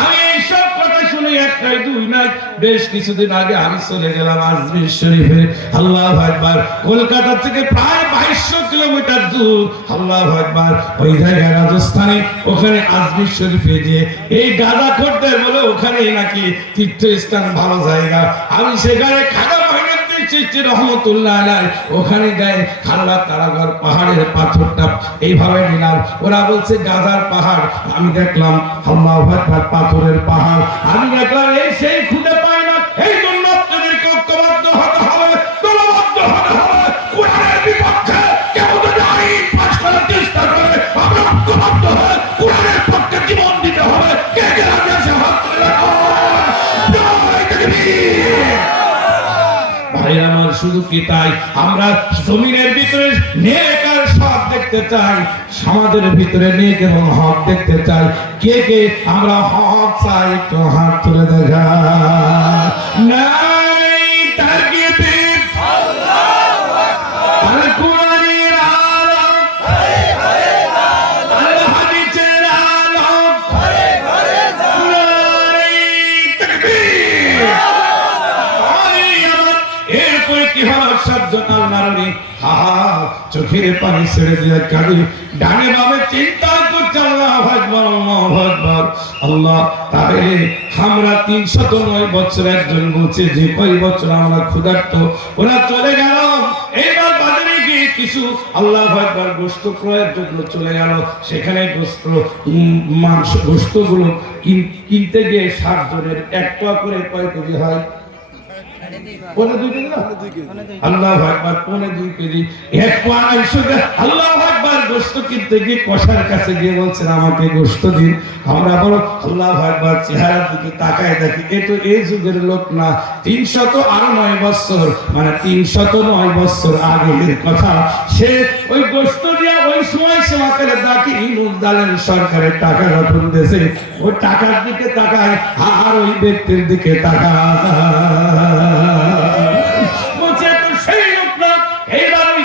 আমি এইসব কথা শুনে একটাই দুই না, বেশ কিছুদিন আগে আমি চলে গেলাম আজমির শরীফে। আল্লাহু আকবার, কলকাতা থেকে প্রায় 2200 কিলোমিটার দূর। আল্লাহু আকবার, ওই জায়গায় রাজস্থানে, ওখানে আজমির শরীফে যে এই গাঁজা খোরদের বলে ওখানে নাকি তীর্থস্থান, ভালো জায়গা। আমি সেখানে খাজা মঈনুদ্দিন চিশতি রহমাতুল্লাহ আলাইহি ওখানে গায়ে খাল্লা তারাগর পাহাড়ের পাথরটা এইভাবে নিলাম। ওরা বলছে গাজার পাহাড়, আমি দেখলাম আল্লাহু আকবার পাথরের পাহাড়। আমি দেখলাম এই সেই খুঁজে পায় না। এই জন্য আপনাদেরকে ঐক্যবদ্ধ হতে হবে, দলবদ্ধ হতে হবে। কোরআনের বিপক্ষে কেউ যদি আইন পাস করার চেষ্টা করে, আমরা ঐক্যবদ্ধ হয়ে কোরআনের পক্ষে জীবন দিতে হবে। কে কে রাজি আছে হাত তুলে ভাই আমার, শুধু কি তাই, আমরা জমিনের ভিতরে নেক আর সৎ দেখতে চাই, সমাজের ভিতরে নেক এবং হক দেখতে চাই। কে কে আমরা হক চাই, তো হাত তুলে দেখা। নাই তাকবীর, আল্লাহু আকবার, আল কোরআনের আলো, ঘরে ঘরে আলো, আল হাদিসের আলো, ঘরে ঘরে আলো। নাই তাকবীর, চোখের পানি ছেড়ে দিয়ে কাঁদে, ডানে বামে চিন্তা করছে আল্লাহু আকবার, আল্লাহু আকবার। আল্লাহ, তাহলে আমরা 309 বছর, একজন বলছে যে কয় বছর আমরা ক্ষুধার্ত, ওরা চলে গেল, এইবার বাজারে গিয়ে কিছু আল্লাহু আকবার গোশত ক্রয়ের জন্য চলে গেল, সেখানে মাংস গোশতগুলো কিনতে গিয়ে 7 জনের 1 পোয়া করে কয় কেজি হয়? পৌনে 2 কেজি না? আল্লাহু আকবার, পৌনে 2 কেজি, 1 পোয়া একসাথে। আল্লাহু আকবার, গোশত কিনতে গিয়ে কসার কাছে গিয়ে বলছেন আমাকে গোশত দিন। আমরা বলো আল্লাহু আকবার, চেহারার দিকে তাকায় দেখি এ তো এই যুগের লোক না, 309 বছর, মানে 309 বছর আগের কথা। সে ওই গোশত দিয়া ওই সময় সমাকারে দেখি ইমুদ্দালেন সরকারের টাকা রতন দেশে, ওই টাকার দিকে তাকায় আর ওই ব্যক্তির দিকে তাকায়।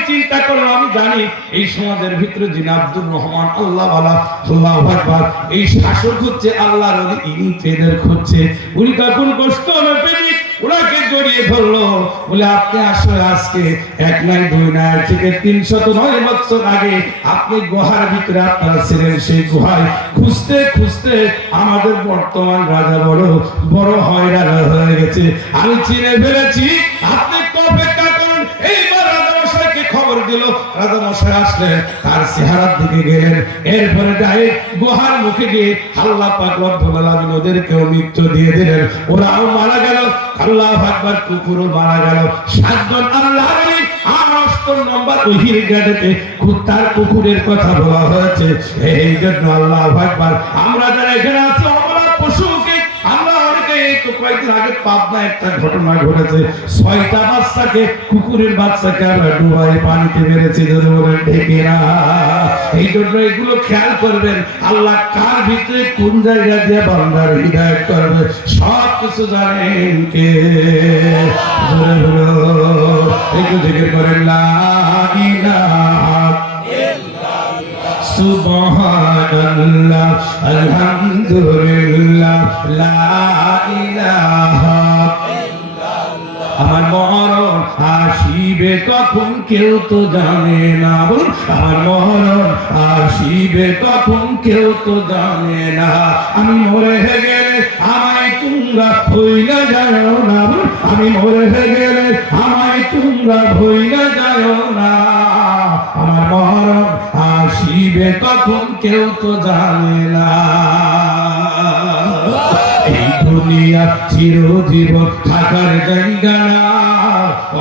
চিন্তা করো, আমি জানি এই সমাজের ভিতরে যিনি আব্দুর রহমান আল্লাহ ওয়ালা, আল্লাহু আকবার, এই শাসক হচ্ছে আল্লাহর ওলি, ইনি ট্রেনের খুঁজছে। উনি তখন গোশত পেয়ে ওনাকে জড়িয়ে ধরলো, বলে আপনি আসলে আজকে 1 নয় 2 নয় থেকে 309 বছর আগে আপনি গুহার ভিতরে আপনারা ছিলেন, সেই গুহায় খুঁজতে খুঁজতে আমাদের বর্তমান রাজা বড় বড় হয়রান হয়ে গেছে, আমি চিনে ফেলেছি, আপনি অপেক্ষা করুন। এইবার রাজামশাইকে খবর দিল, রাজামশাই আসলেন, তার চেহারার দিকে গেলেন, এরপরে যাই গুহার মুখে গিয়ে আল্লাহ পাক রব্বুল আলামিন ওদেরকেও মৃত্যু দিয়ে দিলেন, ওরাও মারা গেল। আল্লাহু আকবার, কুকুরও মারা গেল। 7 জন আল্লাহ বলি, আর 8 নম্বর ওহির গাড়িতে কুত্তার কুকুরের কথা বলা হয়েছে। এই জন্য আল্লাহু আকবার, আমরা যারা এখানে আছি অবলা পশুকে আল্লাহ কয়েকদিন আগে পাবনা একটা ঘটনা ঘটেছে, 6টা বাচ্চাকে, কুকুরের বাচ্চাকে আমরা ডুবাই পানিতে মেরেছি, ঢেকে না। এই জন্য এগুলো খেয়াল করবেন, আল্লাহ কার ভিতরে কোন জায়গা দিয়ে বান্দার হিদায়াত করবে সব কিছু জানেন কে। জোরে বলো, একটু জিকির করেন লা ইলাহা সুবহানাল্লাহ, আলহামদুলিল্লাহ, লা ইলাহা ইল্লাল্লাহ। আমার মরণ আসিবে কখন কেউ তো জানে না, আমার মরণ আসিবে কখন কেউ তো জানে না, আমি মরে গেলে আমায় তোমরা ভুইলা যাও না, আমি মরে গেলে আমায় তোমরা ভুইলা যাও না, আমার মরণ আসিবে কখন কেউ তো জানে না। এই দুনিয়া চিরজীবন থাকার জায়গা না,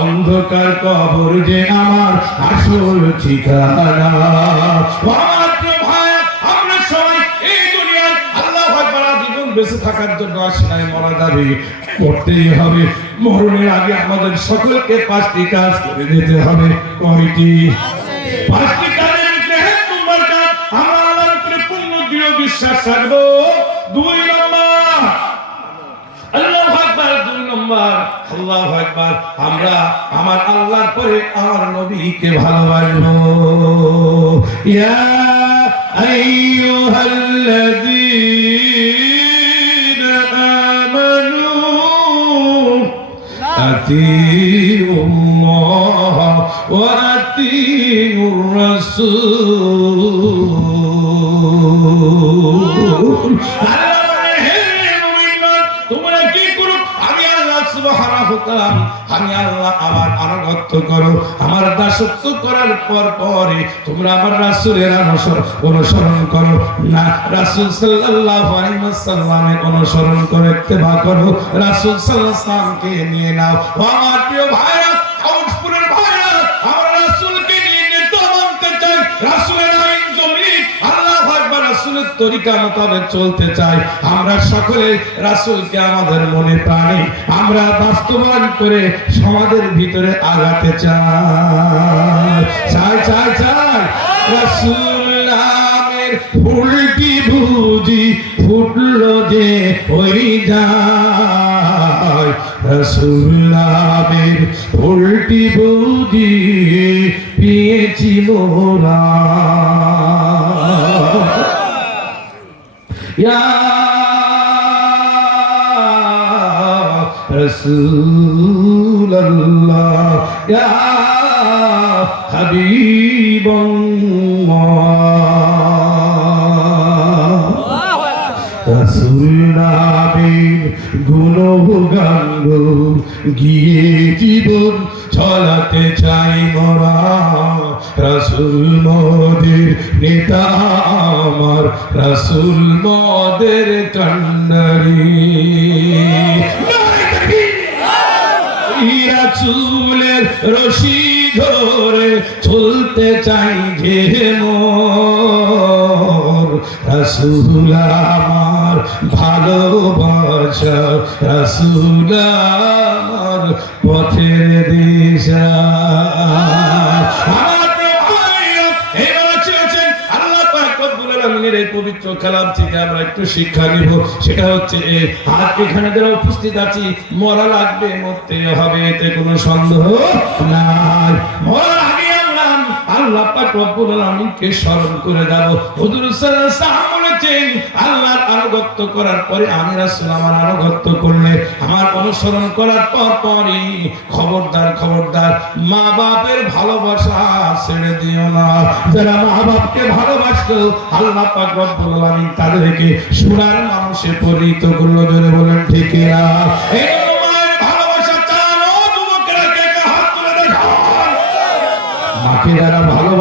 অন্ধকার কবর যে আমার আসল ঠিকানা। আমরা সবাই এই দুনিয়ায় আল্লাহু আকবার জীবন বেঁচে থাকার জন্য আসি নাই, মরা যাবে, করতেই হবে। মরণের আগে আমাদের সকলকে 5টি কাজ করে দিতে হবে। কয়টি? 5টি কাজের ভিতরে 1 নম্বর কাজ, আমরা আল্লাহর উপরে পূর্ণ দৃঢ় বিশ্বাস রাখবো। 2 নম্বর আল্লাহু আকবার, 2 নম্বর আল্লাহু আকবার, আমরা আমার আল্লাহর পরে আমার নবীকে ভালোবাসবো। ইয়া আইয়ুহাল্লাযীনা আমানু আতিউল্লাহ ওয়া আতিউর রাসূল। তোমরা কি করো? আমি আল্লাহ সুবহানাহু ওয়া তাআলা, আমি আল্লাহ আমার আনুগত্য করো, আমার দাসত্ব করার পরে তোমরা আমার রাসূলের অনুসরণ করো না, রাসূল সাল্লাল্লাহু আলাইহি ওয়াসাল্লামের অনুসরণ করে ইত্তেবা করো, রাসূল সাল্লাল্লাহু আলাইহি ওয়াসাল্লামকে নিয়ে নাও। আমার প্রিয় ভাইরা, আউসপুরের ভাইরা, আমরা রাসূলকে নিয়ে নেতা মানতে চাই, রাসূলের আইন জমিন আল্লাহু আকবার, রাসূলের তরিকা মোতাবেক চলতে চাই। আমরা সকলে রাসূলকে আমাদের মনে প্রাণে আমরা বাস্তবায়ন করে সমাজের ভিতরে আগাতে চাই। রাসূল নামের ফুলটি বুঝি ফুটলো যে ওই যায়, রাসূল নামের ফুলটি বুঝি পেয়েছি মোরা। ইয়া রাসূলুল্লাহ, ইয়া হাবিবাল্লাহ রাসূল নামের গুণগান গিয়ে জীবন চলাতে চাই মোরা রাসূল মোদের নেতা আমার রাসূল মোদের কান্ডারি রাসূলের রশি ধরে চলতে চাই যে মোর রাসূল আমার ভালোবাসা রাসূল আমার পথের দিশা এই পবিত্র কালাম থেকে আমরা একটু শিক্ষা নিব সেটা হচ্ছে আর এখানে যারা উপস্থিত আছি মরা লাগবে মরতে হবে এতে কোনো সন্দেহ নাই মরার আগে আমরা আল্লাহ পাক রব্বুল আলামিনকে স্মরণ করে যাব হুজুর সাল্লাল্লাহু আলাইহি ওয়াসাল্লাম বলেছেন আল্লাহর আনুগত্য করার পরে আমি রাসূল আমার আনুগত্য করলে আমার অনুসরণ করার পরই খবরদার খবরদার মা বাপের ভালোবাসা ছেড়ে দিও না যারা মা বাপকে ভালোবাসতো আল্লাহ পাক রব্বুল আলামিন তাদেরকে সোনার মানুষে পরিণত করলো জোরে বলেন ঠিক না এই মায়ের ভালোবাসা চান ও যুবকেরা কে হাত তুলে দেখান মাকে যারা ভালোবাসে